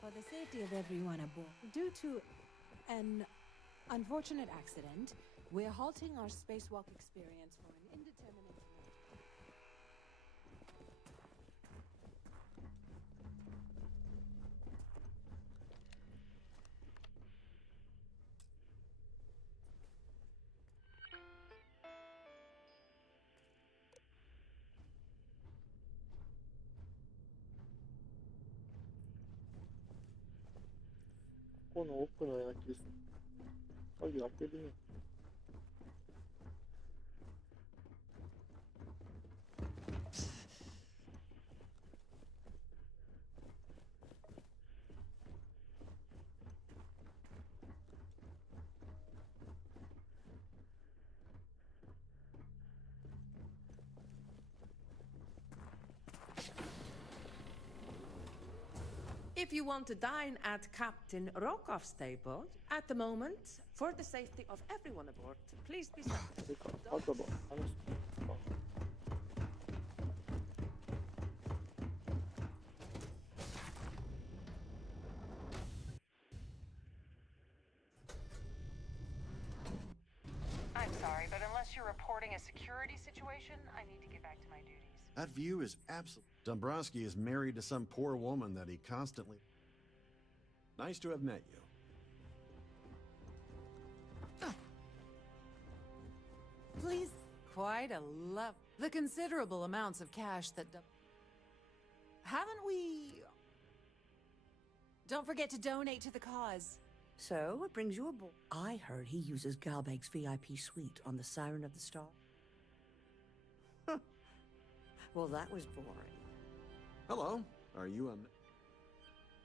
For the safety of everyone aboard, due to an unfortunate accident, we're halting our spacewalk experience for an indeterminate time. この奥のような気です。鍵開けるね。If you want to dine at Captain Rokoff's table, at the moment, for the safety of everyone aboard, please be seated. I'm sorry, but unless you're reporting a security situation, I need to get back to my duties. That view is absolute. Dombrowski is married to some poor woman that he constantly... Nice to have met you. Please. Quite a love. The considerable amounts of cash that... Haven't we... Don't forget to donate to the cause. So, what brings you aboard? I heard he uses Galbag's VIP suite on the Siren of the Star. Well, that was boring. Hello. Are you a...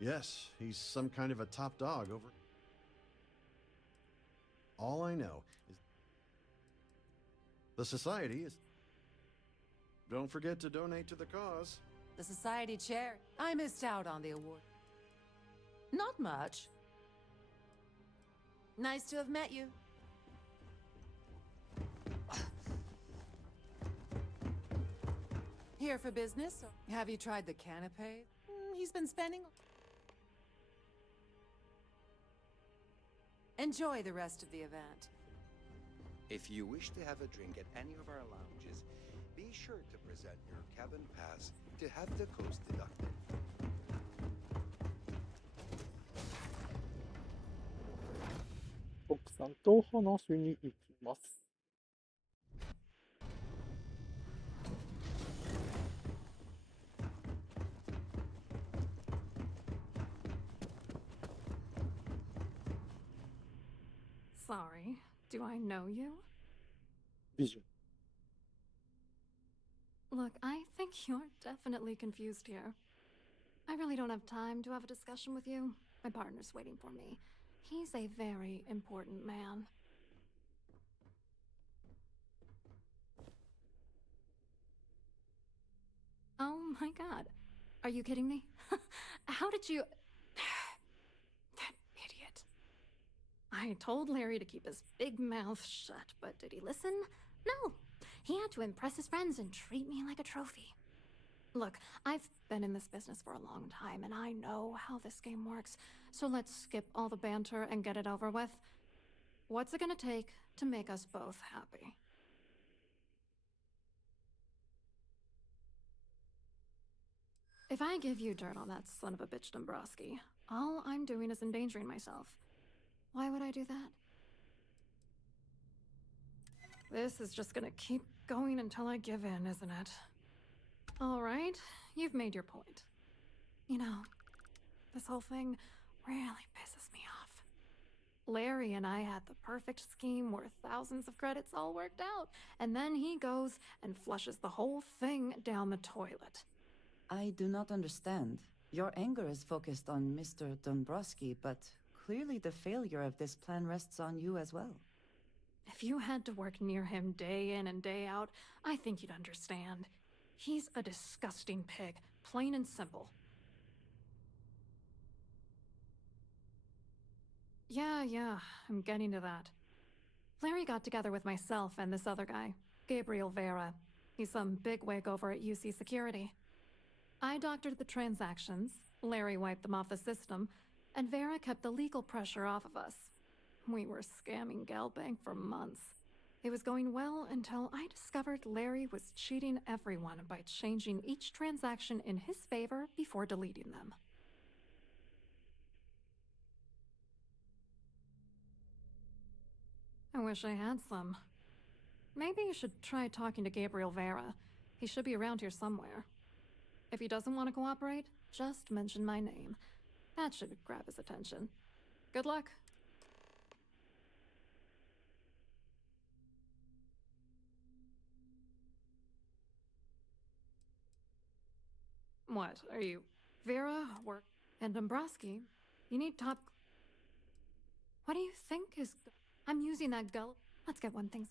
Yes, he's some kind of a top dog over... All I know is... The Society is... Don't forget to donate to the cause. The Society chair. I missed out on the award. Not much. Nice to have met you. Here for business? Have you tried the canapé? He's been spending... Enjoy the rest of the event. If you wish to have a drink at any of our lounges, be sure to present your cabin pass to have the cost deducted. 奥さんと話しに行きます。Sorry, do I know you? Vision. Look, I think you're definitely confused here. I really don't have time to have a discussion with you. My partner's waiting for me. He's a very important man. Oh my god. Are you kidding me? How did you... That idiot. I told Larry to keep his big mouth shut, but did he listen? No. He had to impress his friends and treat me like a trophy. Look, I've been in this business for a long time, and I know how this game works, so let's skip all the banter and get it over with. What's it gonna take to make us both happy? If I give you dirt on that son of a bitch Dombrowski, all I'm doing is endangering myself. Why would I do that? This is just gonna keep going until I give in, isn't it? All right, you've made your point. You know, this whole thing really pisses me off. Larry and I had the perfect scheme worth thousands of credits all worked out, and then he goes and flushes the whole thing down the toilet. I do not understand. Your anger is focused on Mr. Dombrowski, but clearly the failure of this plan rests on you as well. If you had to work near him day in and day out, I think you'd understand. He's a disgusting pig, plain and simple. Yeah, I'm getting to that. Larry got together with myself and this other guy, Gabriel Vera. He's some bigwig over at UC Security. I doctored the transactions, Larry wiped them off the system, and Vera kept the legal pressure off of us. We were scamming Galbank for months. It was going well until I discovered Larry was cheating everyone by changing each transaction in his favor before deleting them. I wish I had some. Maybe you should try talking to Gabriel Vera. He should be around here somewhere. If he doesn't want to cooperate, just mention my name. That should grab his attention. Good luck. What, are you... Vera, work... And Dombrowski? You need top... What do you think is... I'm using that gull... Let's get one thing...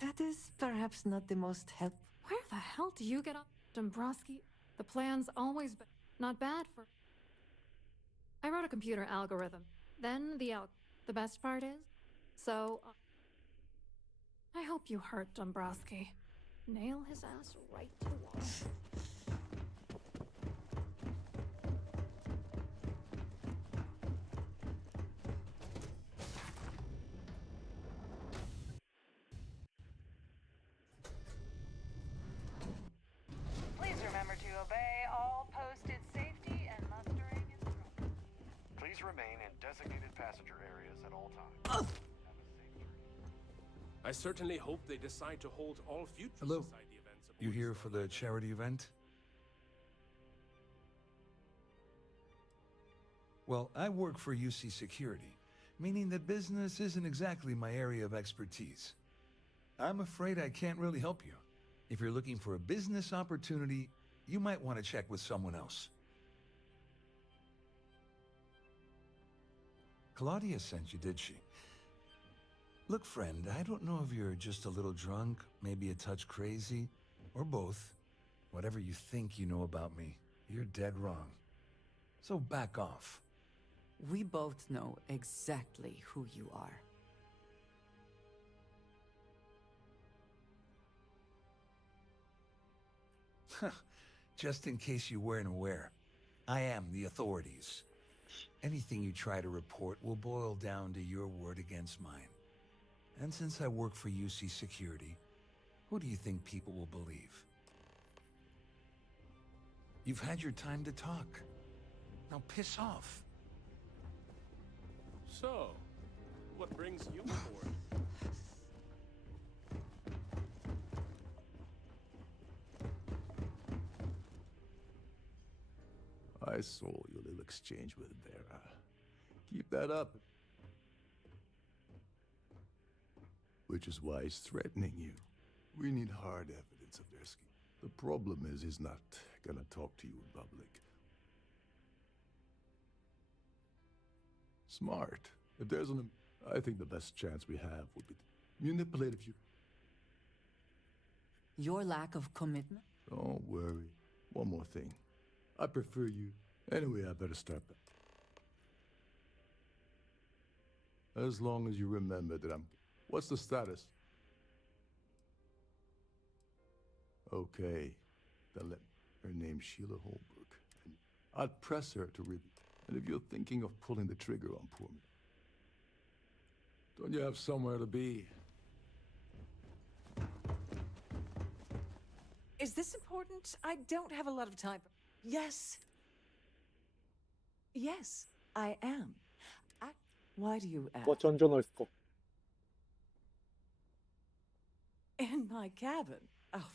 That is perhaps not the most helpful. Where the hell do you get up? Dombrowski? The plan's always been... Not bad for... I wrote a computer algorithm. Then the best part is... So... I hope you hurt Dombrowski. Nail his ass right to wall. Please remember to obey all posted safety and mustering instructions. Please remain in designated passenger areas at all times. I certainly hope they decide to hold all future Hello. society events. You here for the charity event? Well, I work for UC Security, meaning that business isn't exactly my area of expertise. I'm afraid I can't really help you. If you're looking for a business opportunity, you might want to check with someone else. Claudia sent you, did she? Look, friend, I don't know if you're just a little drunk, maybe a touch crazy, or both. Whatever you think you know about me, you're dead wrong. So back off. We both know exactly who you are. Just in case you weren't aware, I am the authorities. Anything you try to report will boil down to your word against mine. And since I work for UC Security, who do you think people will believe? You've had your time to talk. Now piss off. So, what brings you aboard? I saw your little exchange with Vera. Keep that up. Which is why he's threatening you. We need hard evidence of their scheme. The problem is he's not gonna talk to you in public. Smart. If there's an... I think the best chance we have would be to manipulate a few... Your lack of commitment? Don't worry. One more thing. I prefer you. Anyway, I better start back. As long as you remember that I'm... What's the status? Okay. Then let... Her name's Sheila Holbrook. And I'd press her to read... And if you're thinking of pulling the trigger on poor me, don't you have somewhere to be? Is this important? I don't have a lot of time. Yes. Yes, I am. Why do you ask? ちゃんじゃないですか。 In my cabin? Oh,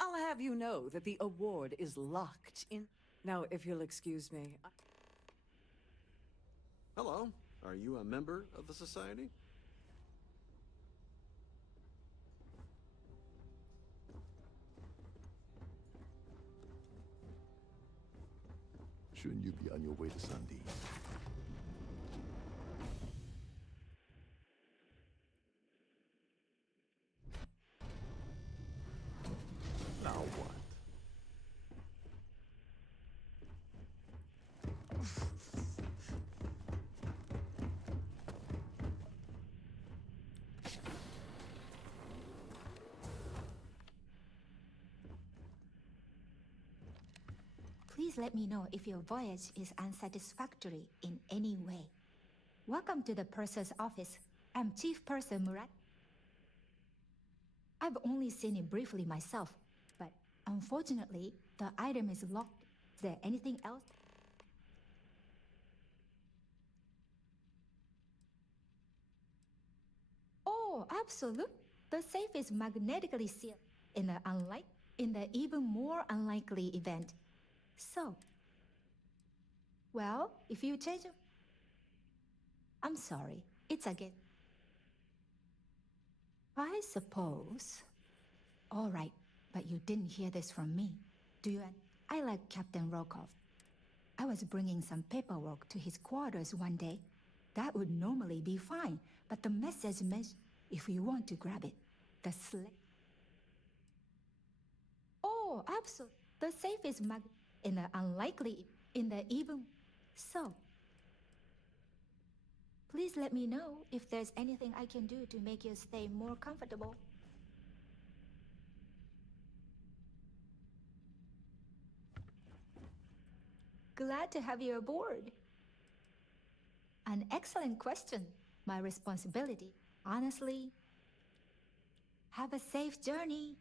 I'll have you know that the award is locked in. Now, if you'll excuse me. Hello. Are you a member of the society? Shouldn't you be on your way to Sandine? Now what? Please let me know if your voyage is unsatisfactory in any way. Welcome to the Purser's office. I'm Chief Purser Murat. I've only seen it briefly myself, but unfortunately, the item is locked. Is there anything else? Oh, absolutely. The safe is magnetically sealed. In the unlike, in the even more unlikely event. So, well, if you change... I'm sorry, it's again. I suppose... All right, but you didn't hear this from me. Do you... I like Captain Rokov. I was bringing some paperwork to his quarters one day. That would normally be fine, but the message mentioned if you want to grab it. The Oh, absolutely. The safe is in the unlikely, in the even... So, please let me know if there's anything I can do to make your stay more comfortable. Glad to have you aboard. An excellent question. My responsibility. Honestly, have a safe journey.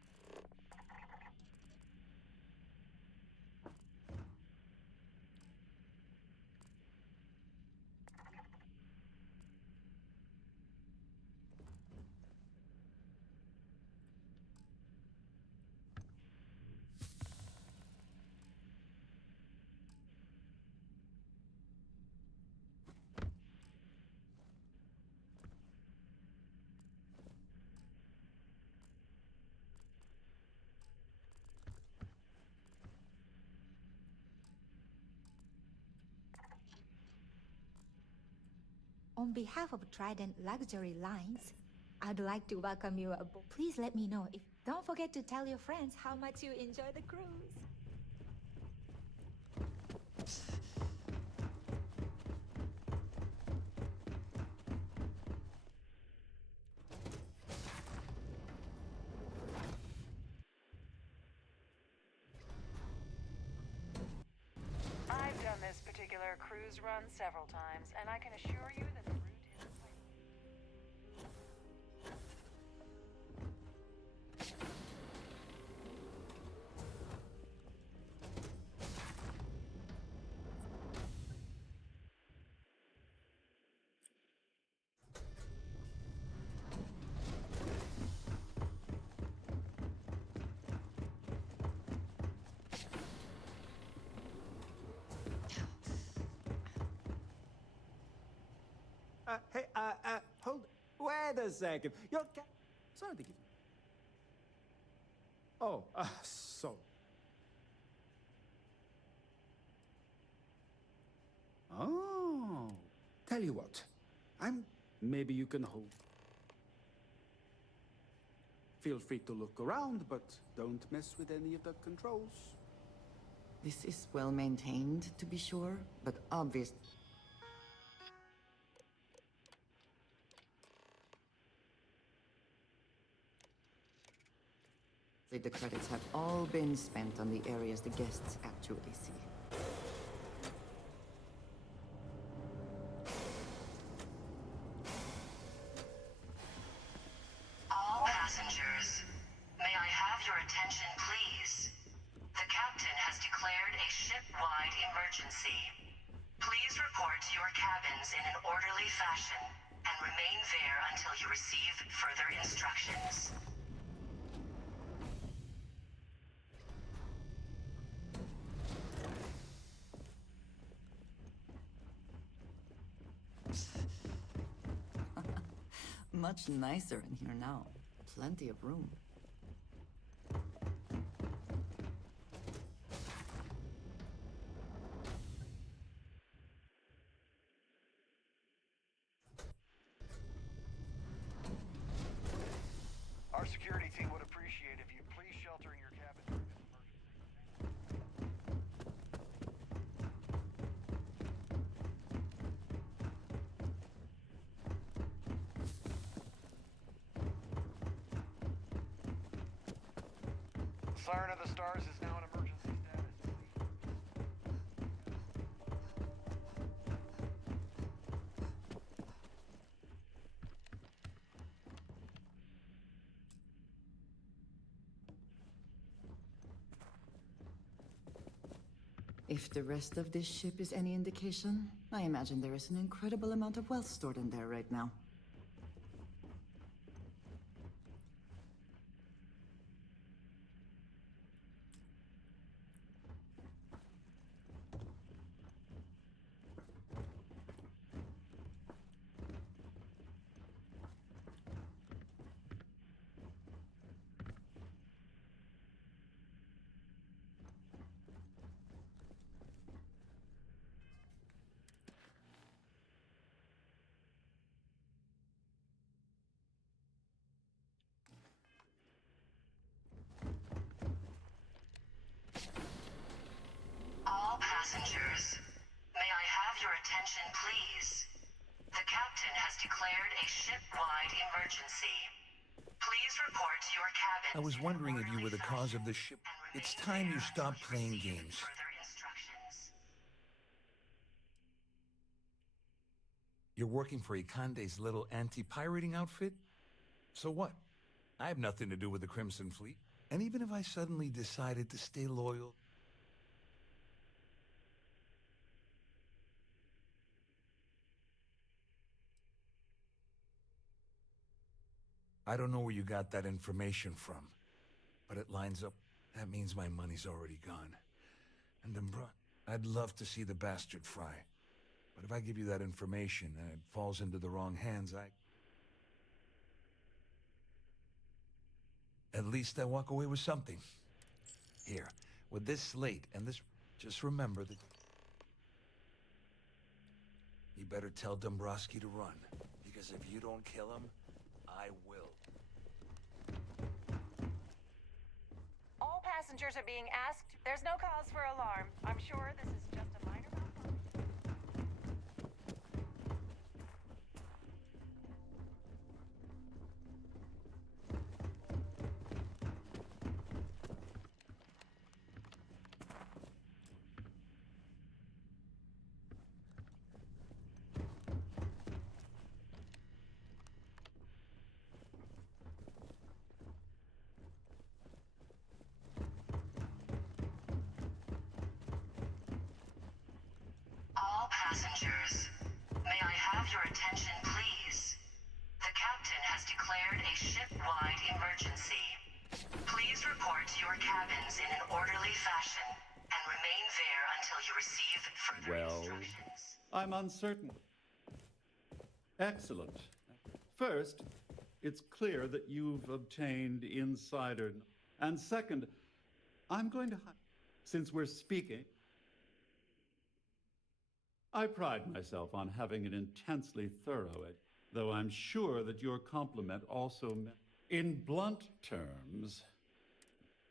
On behalf of Trident Luxury Lines, I'd like to welcome you aboard. Please let me know if... Don't forget to tell your friends how much you enjoy the cruise. I've done this particular cruise run several times, and I can assure you that the route is... Hey, hold... Wait a second. You're... Sorry to give you... Oh, so... Oh... Tell you what. Maybe you can hold... Feel free to look around, but don't mess with any of the controls. This is well maintained, to be sure, but obvious. The credits have all been spent on the areas the guests actually see. All passengers, may I have your attention, please? The captain has declared a ship-wide emergency. Please report to your cabins in an orderly fashion and remain there until you receive further instructions. Much nicer in here now. Plenty of room. Our security team would appreciate if you please shelter in your cabin during this emergency. Siren of the Stars is now in emergency status. If the rest of this ship is any indication, I imagine there is an incredible amount of wealth stored in there right now. emergency. Please report to your cabin. I was wondering if you were the cause of the ship. It's time you stopped playing games. Further instructions. You're working for Ikande's little anti-pirating outfit? So what? I have nothing to do with the Crimson Fleet. And even if I suddenly decided to stay loyal... I don't know where you got that information from, but it lines up. That means my money's already gone. And I'd love to see the bastard fry. But if I give you that information and it falls into the wrong hands, At least I walk away with something. Here, with this slate and this... Just remember that... You better tell Dombrowski to run, because if you don't kill him, I will. All passengers are being asked. There's no cause for alarm. I'm sure this is just a minor malfunction. Passengers, may I have your attention, please? The captain has declared a ship-wide emergency. Please report to your cabins in an orderly fashion and remain there until you receive further instructions. I'm uncertain. Excellent. First, it's clear that you've obtained insider... And second, I'm going to... Since we're speaking... I pride myself on having an intensely thorough, though I'm sure that your compliment also meant... In blunt terms,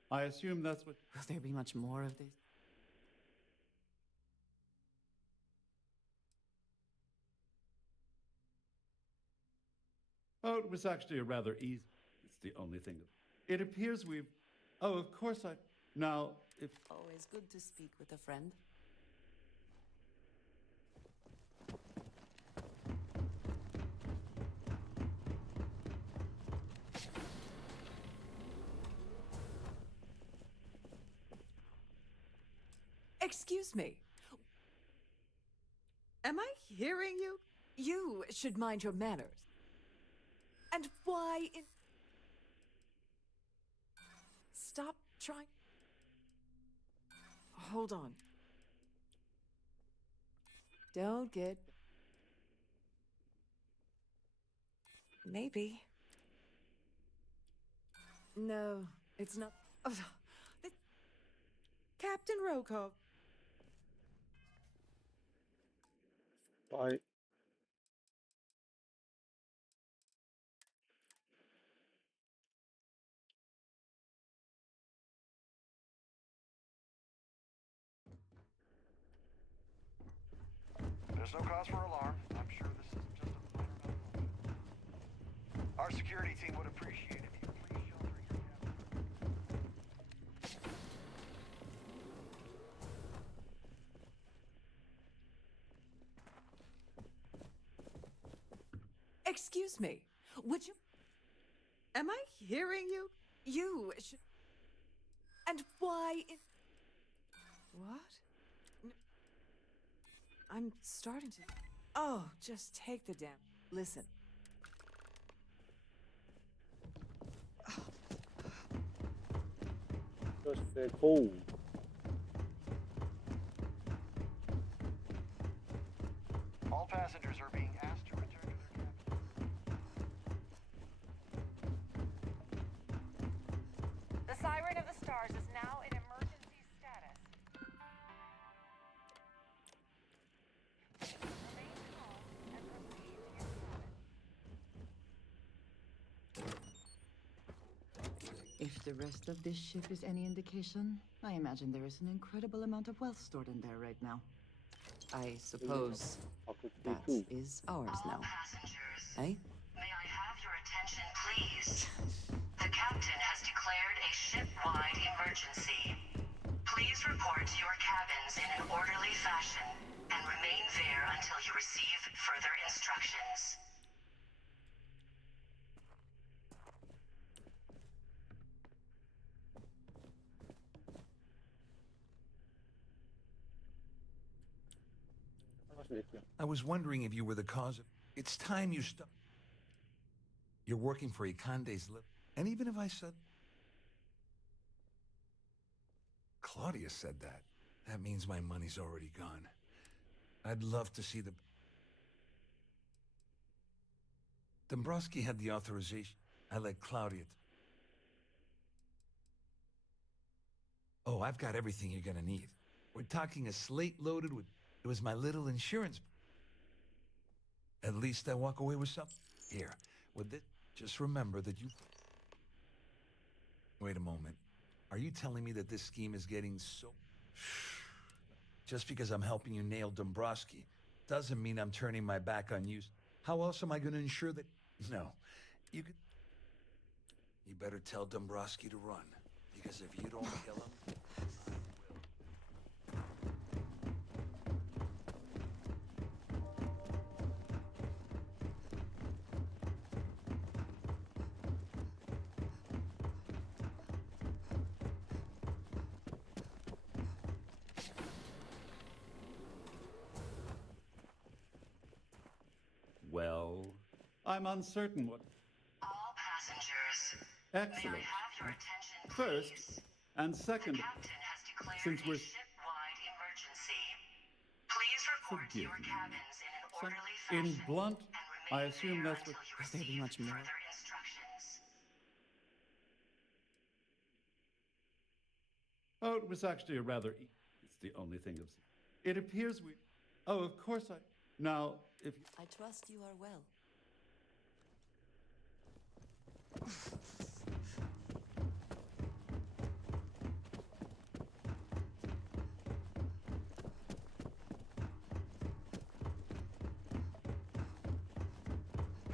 I assume that's what... Will there be much more of this? Oh, it was actually a rather easy... It's the only thing... It appears we've... Oh, of course I... Now, if... Always good to speak with a friend. Excuse me. Am I hearing you? You should mind your manners. And why in... Stop trying... Hold on. Don't get... Maybe. No, it's not... Oh, Captain Rokov. Bye. There's no cause for alarm. I'm sure this isn't just a minor malfunction. Our security team would appreciate if you please shelter your cabin. Excuse me. Would you... Am I hearing you? You should... And why in... What? I'm starting to... Oh, just take the damn... Listen. Just say cool. All passengers are being asked to return to their cabins. The Siren of the Stars is now in emergency status. Remain calm and proceed to your cabin. If the rest of this ship is any indication, I imagine there is an incredible amount of wealth stored in there right now. I suppose that is ours now. Passengers, Eh? may I have your attention, please. The captain has declared a ship-wide emergency. Please report to your cabins in an orderly fashion and remain there until you receive further instructions. I was wondering if you were the cause of... It's time you stop. You're working for Ikande's lip. And even if I said... Claudia said that. That means my money's already gone. I'd love to see the... Dombrowski had the authorization. I let Claudia... Oh, I've got everything you're gonna need. We're talking a slate loaded with... It was my little insurance. At least I walk away with something. Here, with this, just remember that you... Wait a moment. Are you telling me that this scheme is getting so... Just because I'm helping you nail Dombrowski doesn't mean I'm turning my back on you. How else am I going to ensure that... No, you could... You better tell Dombrowski to run, because if you don't kill him... Well, I'm uncertain what... All passengers, Excellent. may I have your attention, First, please? and second, The captain has declared since we're... a ship-wide emergency. Please report to your cabins in an orderly In fashion blunt, and I remain assume there that's what... until you Will there be receive much more? further instructions. Oh, it was actually a rather... It's the only thing of... It appears we... Oh, of course I... Now, if... I trust you are well.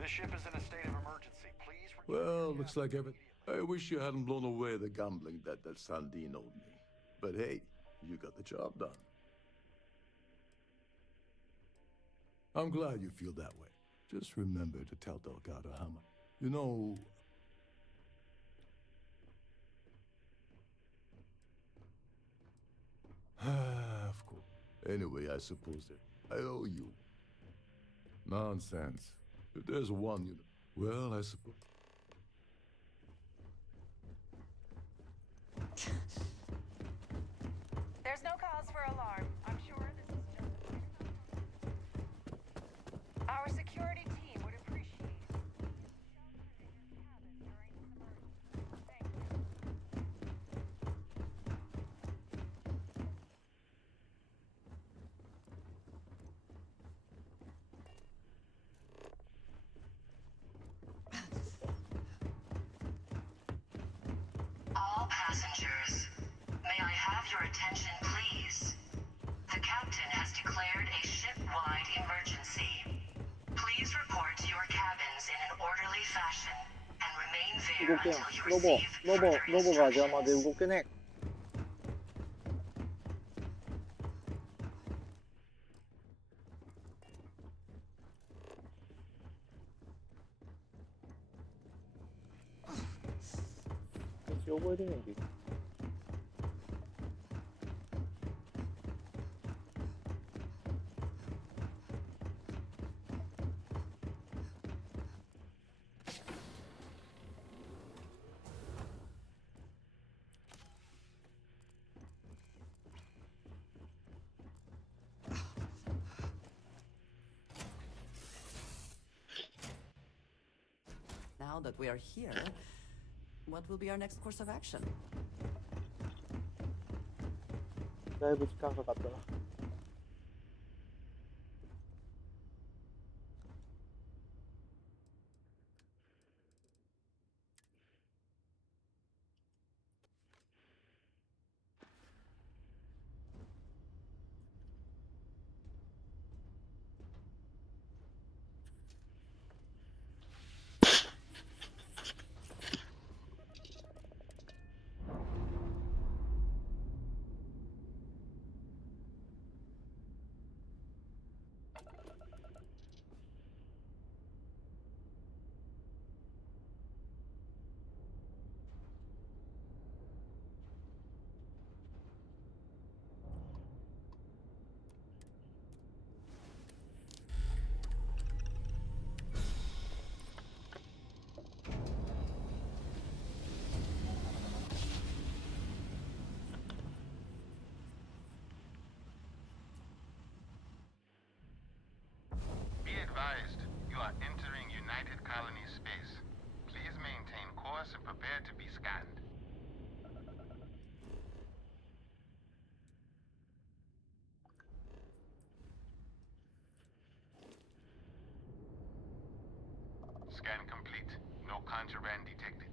This ship is in a state of emergency. Please... Well, looks like everything. I wish you hadn't blown away the gambling debt that Sandine owed me. But hey, you got the job done. I'm glad you feel that way. Just remember to tell Delgado how much. You know... Of course. Anyway, I suppose that I owe you. Nonsense. If there's one, you know. Well, I suppose. There's no cause for alarm. I'm sure this is just our security team would appreciate shelter in your cabin during this emergency. Thank you. All passengers, may I have your attention, please? The captain has declared a ship-wide emergency. Please report to your cabins in an orderly fashion and remain there 動けん。 until you ロボ、 receive ロボ、 further ロボが邪魔で instructions. 動けねえ。道覚えれねえんで。Now that we are here, what will be our next course of action? だいぶ時間かかったな。pass and prepare to be scanned. Scan complete. No contraband detected.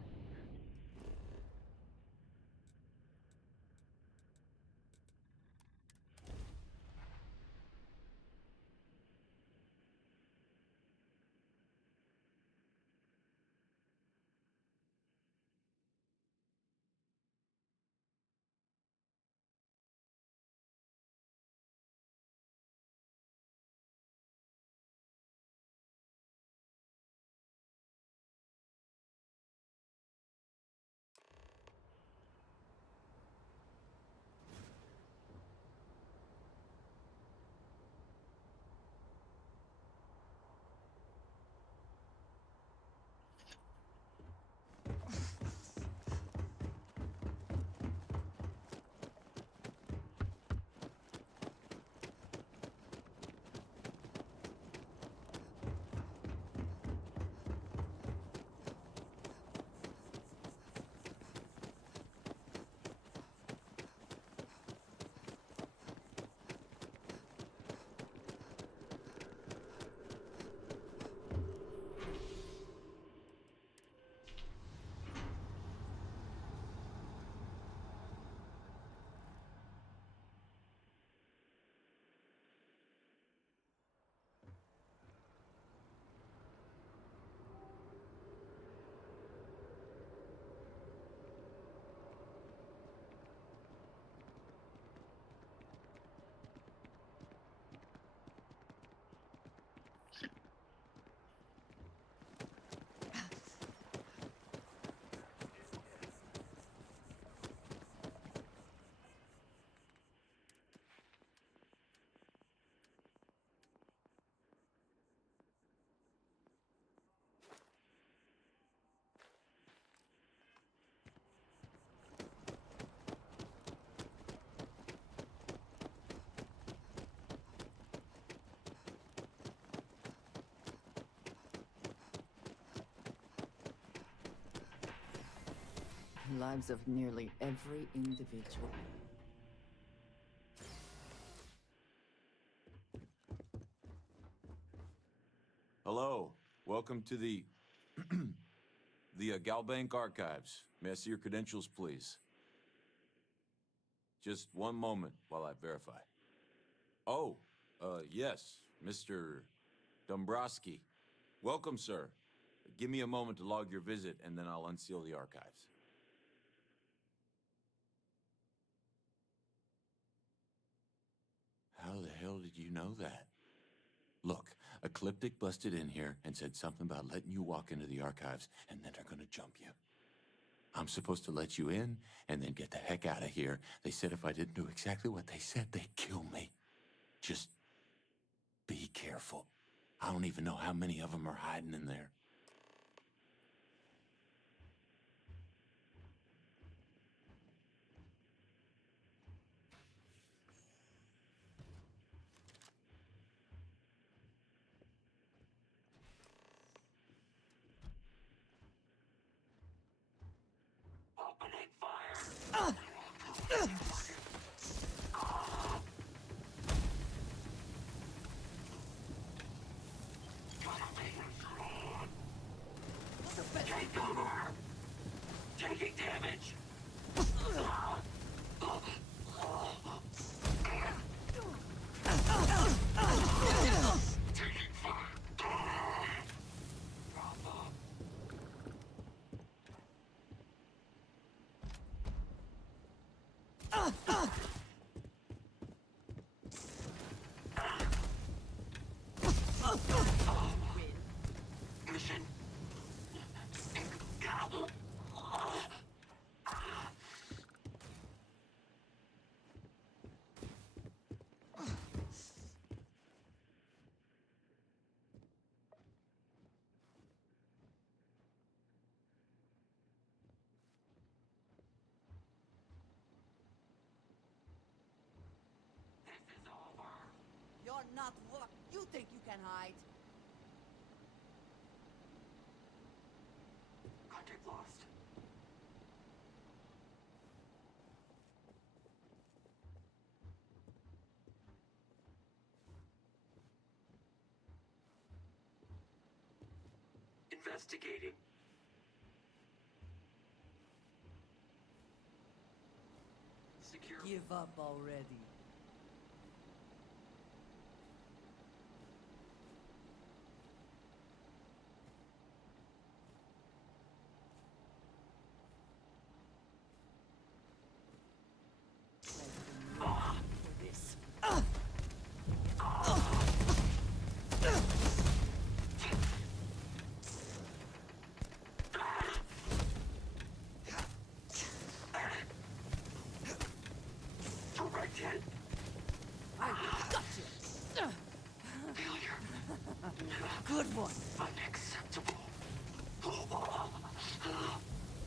Lives of nearly every individual. Hello. Welcome to the Galbank Archives. May I see your credentials, please? Just one moment while I verify. Oh, yes, Mr. Dombrowski. Welcome, sir. Give me a moment to log your visit, and then I'll unseal the archives. How the hell did you know that? Look, Ecliptic busted in here and said something about letting you walk into the archives, and then they're gonna jump you. I'm supposed to let you in, and then get the heck out of here. They said if I didn't do exactly what they said, they'd kill me. Just be careful. I don't even know how many of them are hiding in there. Taking damage. Mission. You're not what you think you can hide. Contact lost. investigating. Secure. Give up already. Corrected. I got you. Failure. Good one. Unacceptable.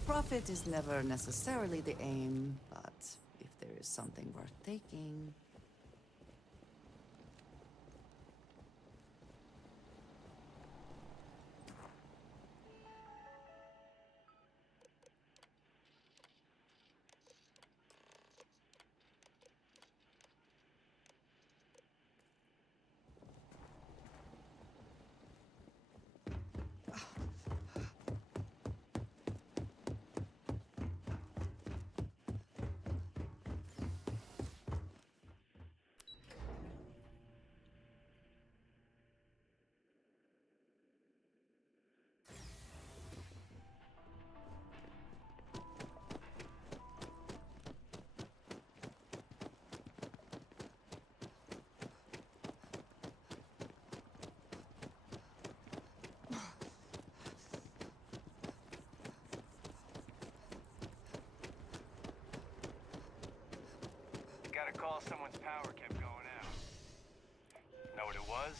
Profit is never necessarily the aim, but if there is something worth taking... Got a call someone's power kept going out. Know what it was?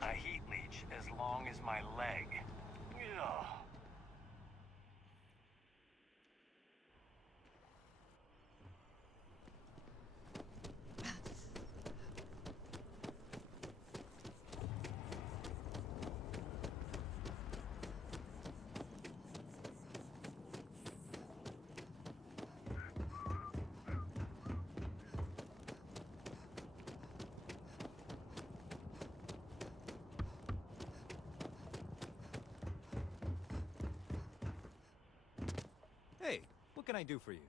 A heat leech as long as my leg. Ugh. Hey, what can I do for you?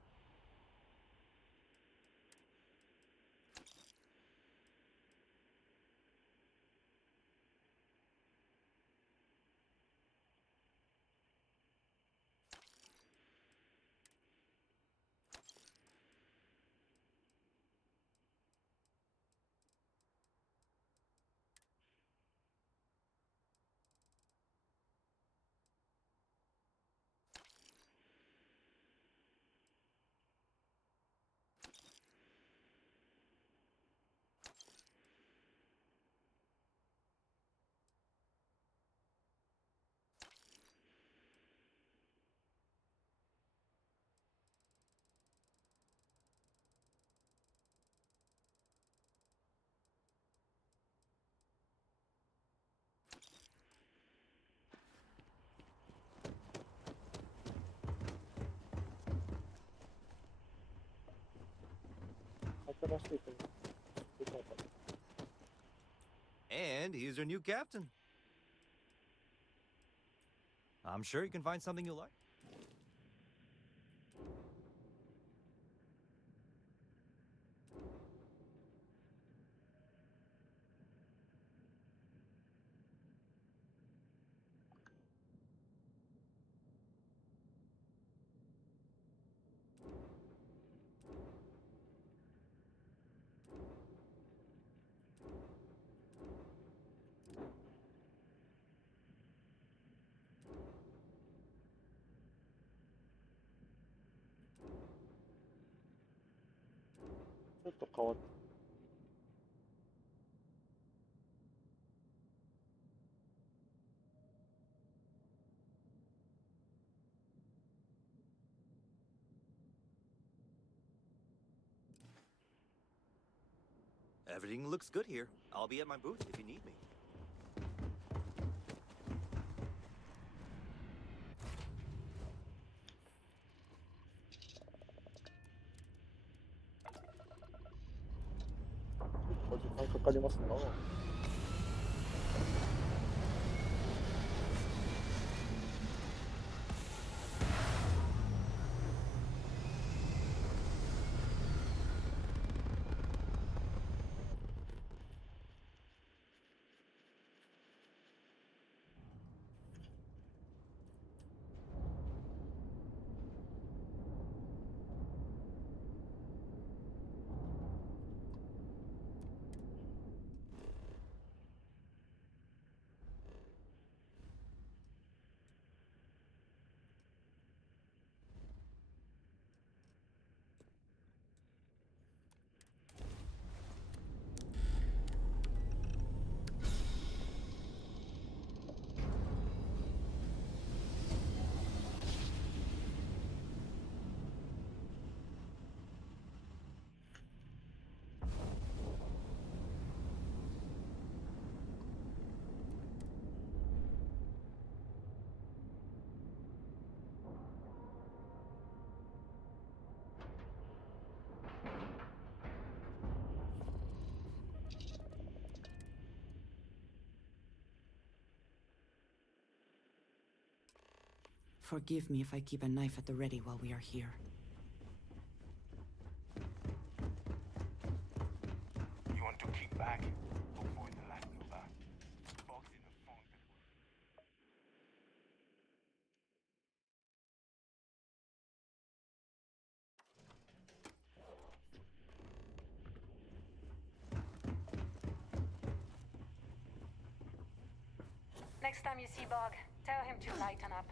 And he's our new captain. I'm sure you can find something you like. Everything looks good here. I'll be at my booth if you need me. Forgive me if I keep a knife at the ready while we are here. You want to kick back? Avoid the last Nova. Box in the phone. Next time you see Bog, tell him to lighten up.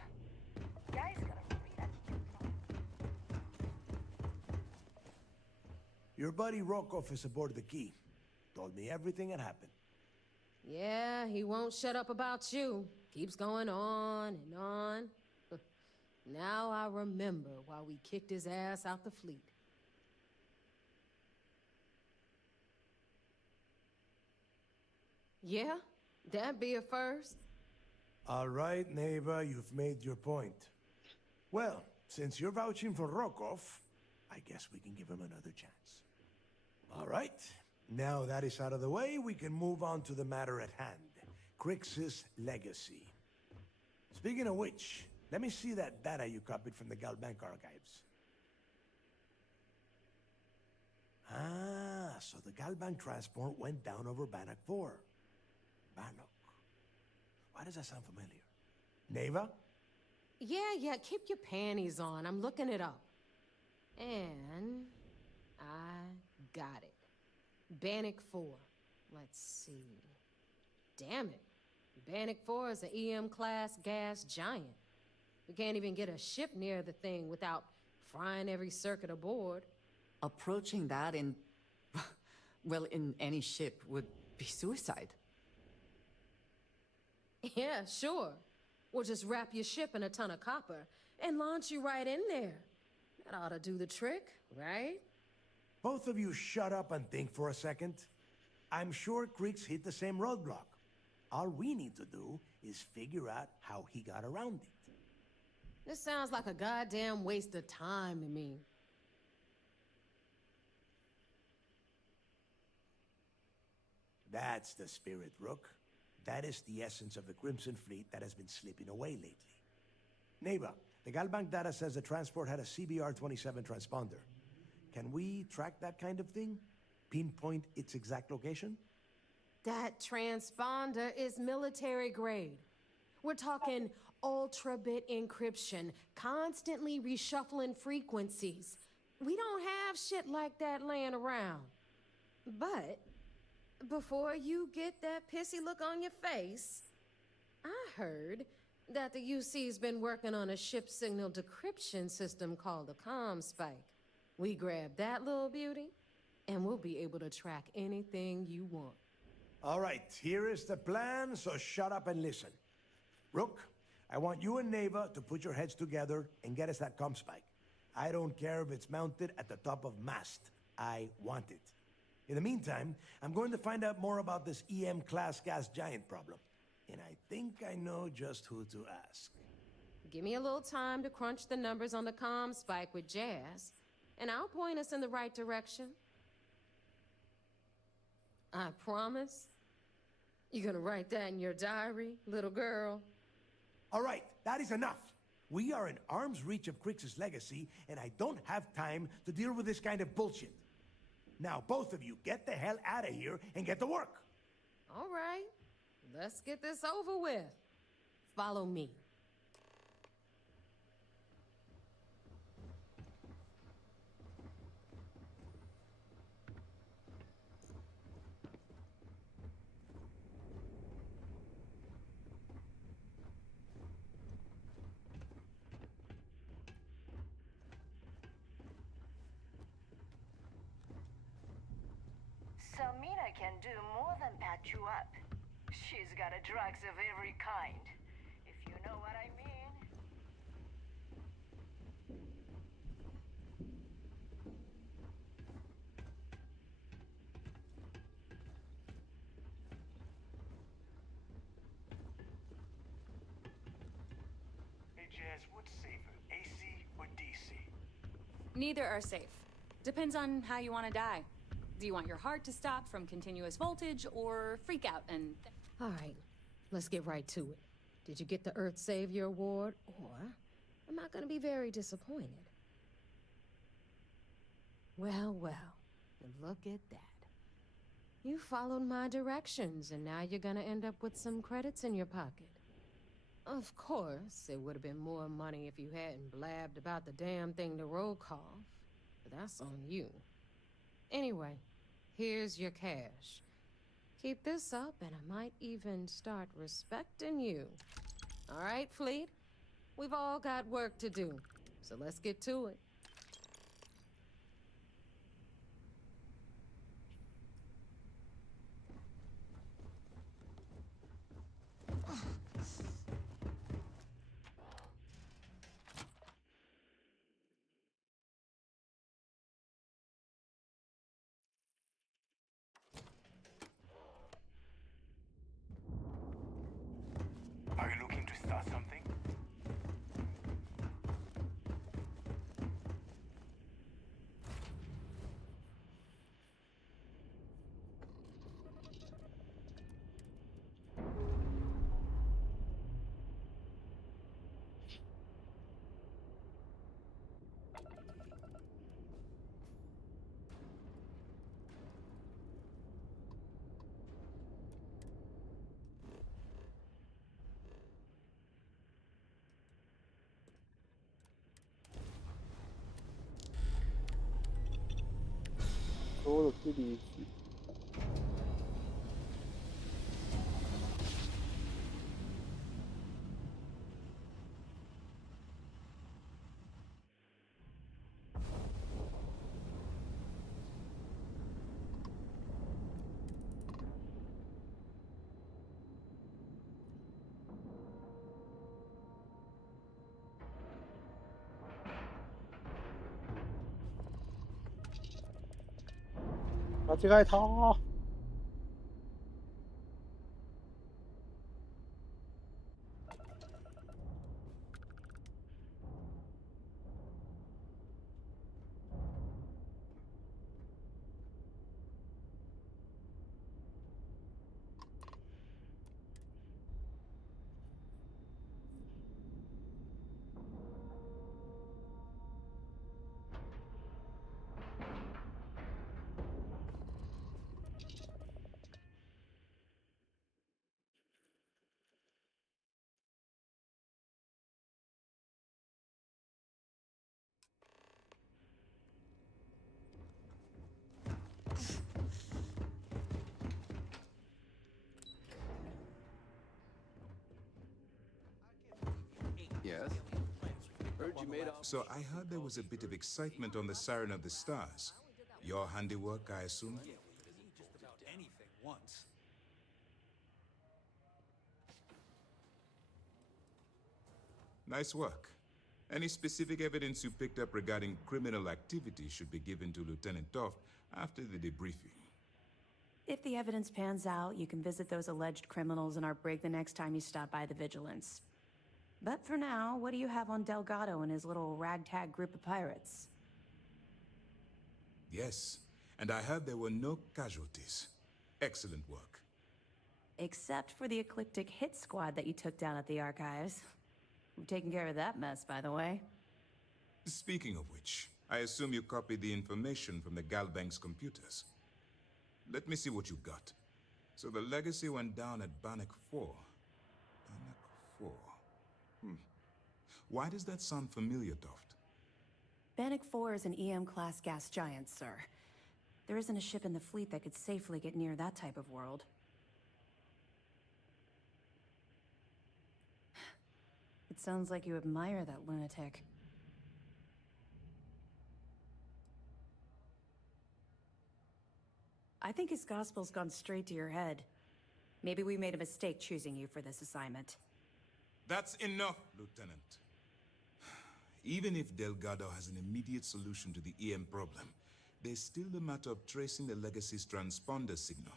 Guy's got a real Your buddy Rokov is aboard the Key. Told me everything that happened. Yeah, he won't shut up about you. Keeps going on and on. Now I remember why we kicked his ass out the fleet. Yeah, that'd be a first. All right, Neva, you've made your point. Well, since you're vouching for Rokov, I guess we can give him another chance. All right, now that is out of the way, we can move on to the matter at hand. Crix's legacy. Speaking of which, let me see that data you copied from the Galbank archives. Ah, so the Galbank transport went down over Bannock 4. Bannock. Why does that sound familiar? Neva? Yeah, keep your panties on. I'm looking it up. And I got it. Bannock 4. Let's see. Damn it. Bannock 4 is an EM-class gas giant. We can't even get a ship near the thing without frying every circuit aboard. Approaching that in... well, in any ship would be suicide. Yeah, sure. We'll just wrap your ship in a ton of copper and launch you right in there. That ought to do the trick, right? Both of you shut up and think for a second. I'm sure Crix hit the same roadblock. All we need to do is figure out how he got around it. This sounds like a goddamn waste of time to me. That's the spirit, Rook. That is the essence of the Crimson Fleet that has been slipping away lately. Neva, the Galbank data says the transport had a CBR-27 transponder. Can we track that kind of thing? Pinpoint its exact location? That transponder is military grade. We're talking ultra-bit encryption, constantly reshuffling frequencies. We don't have shit like that laying around. But before you get that pissy look on your face, I heard that the UC's been working on a ship signal decryption system called the ComSpike. We grab that little beauty, and we'll be able to track anything you want. All right, here is the plan, so shut up and listen. Rook, I want you and Neva to put your heads together and get us that ComSpike. I don't care if it's mounted at the top of mast. I want it. In the meantime, I'm going to find out more about this EM-class gas giant problem. And I think I know just who to ask. Give me a little time to crunch the numbers on the ComSpike with Jazz, and I'll point us in the right direction. I promise. You're gonna write that in your diary, little girl? All right, that is enough. We are in arm's reach of Crix's legacy, and I don't have time to deal with this kind of bullshit. Now, both of you, get the hell out of here and get to work. All right, let's get this over with. Follow me. Selmina can do more than patch you up. She's got a drugs of every kind, if you know what I mean. Hey, Jazz, what's safer, AC or DC? Neither are safe. Depends on how you want to die. Do you want your heart to stop from continuous voltage or freak out and... All right, let's get right to it. Did you get the Earth Savior Award, or I'm not gonna be very disappointed. Well, well, look at that. You followed my directions, and now you're gonna end up with some credits in your pocket. Of course, it would have been more money if you hadn't blabbed about the damn thing to Rokoff, but that's on you. Anyway, here's your cash. Keep this up, and I might even start respecting you. All right, Fleet? We've all got work to do, so let's get to it. Are you looking to start something?ちょうどキリ1。間違えたー。Yes? Heard you made off. So I heard there was a bit of excitement on the Siren of the Stars. Your handiwork, I assume? Just about anything once. Nice work. Any specific evidence you picked up regarding criminal activity should be given to Lieutenant Toft after the debriefing. If the evidence pans out, you can visit those alleged criminals in our break the next time you stop by the Vigilance. But for now, what do you have on Delgado and his little ragtag group of pirates? Yes, and I heard there were no casualties. Excellent work. Except for the eclectic hit squad that you took down at the archives. We're taking care of that mess, by the way. Speaking of which, I assume you copied the information from the Galbank's computers. Let me see what you got. So the legacy went down at Bannock 4. Bannock 4. Why does that sound familiar, Toft? Bannock 4 is an EM-class gas giant, sir. There isn't a ship in the fleet that could safely get near that type of world. It sounds like you admire that lunatic. I think his gospel's gone straight to your head. Maybe we made a mistake choosing you for this assignment. That's enough, Lieutenant. Even if Delgado has an immediate solution to the EM problem, there's still the matter of tracing the Legacy's transponder signal.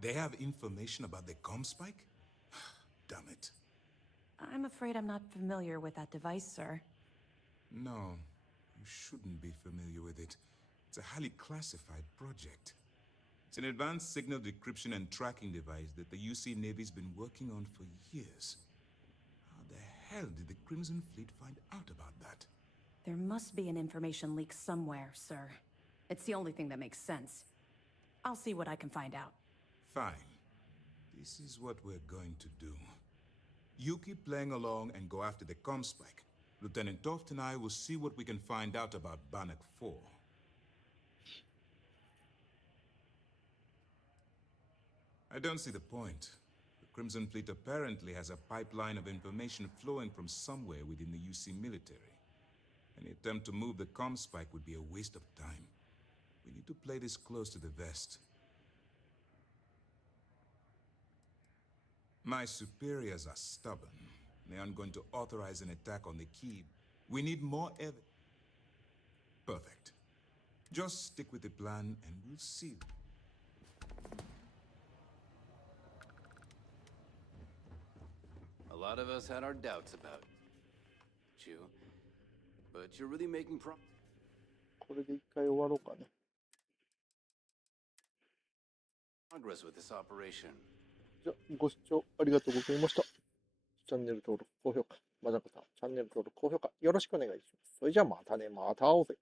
They have information about the comm spike? Damn it. I'm afraid I'm not familiar with that device, sir. No, you shouldn't be familiar with it. It's a highly classified project. It's an advanced signal decryption and tracking device that the UC Navy's been working on for years. How the hell did the Crimson Fleet find out about that? There must be an information leak somewhere, sir. It's the only thing that makes sense. I'll see what I can find out. Fine. This is what we're going to do. You keep playing along and go after the Comspike. Lieutenant Toft and I will see what we can find out about Bannock 4. I don't see the point. The Crimson Fleet apparently has a pipeline of information flowing from somewhere within the UC military. Any attempt to move the Comspike would be a waste of time. We need to play this close to the vest. My superiors are stubborn. They aren't going to authorize an attack on the key. We need more evidence. Perfect. Just stick with the plan and we'll see. A lot of us had our doubts about you, but you're really making progress. これで一回終わろうかね。With this operation. じゃあ、ご視聴ありがとうございました。チャンネル登録、高評価、まだまたチャンネル登録、高評価よろしくお願いします。それじゃあまたね、また会おうぜ。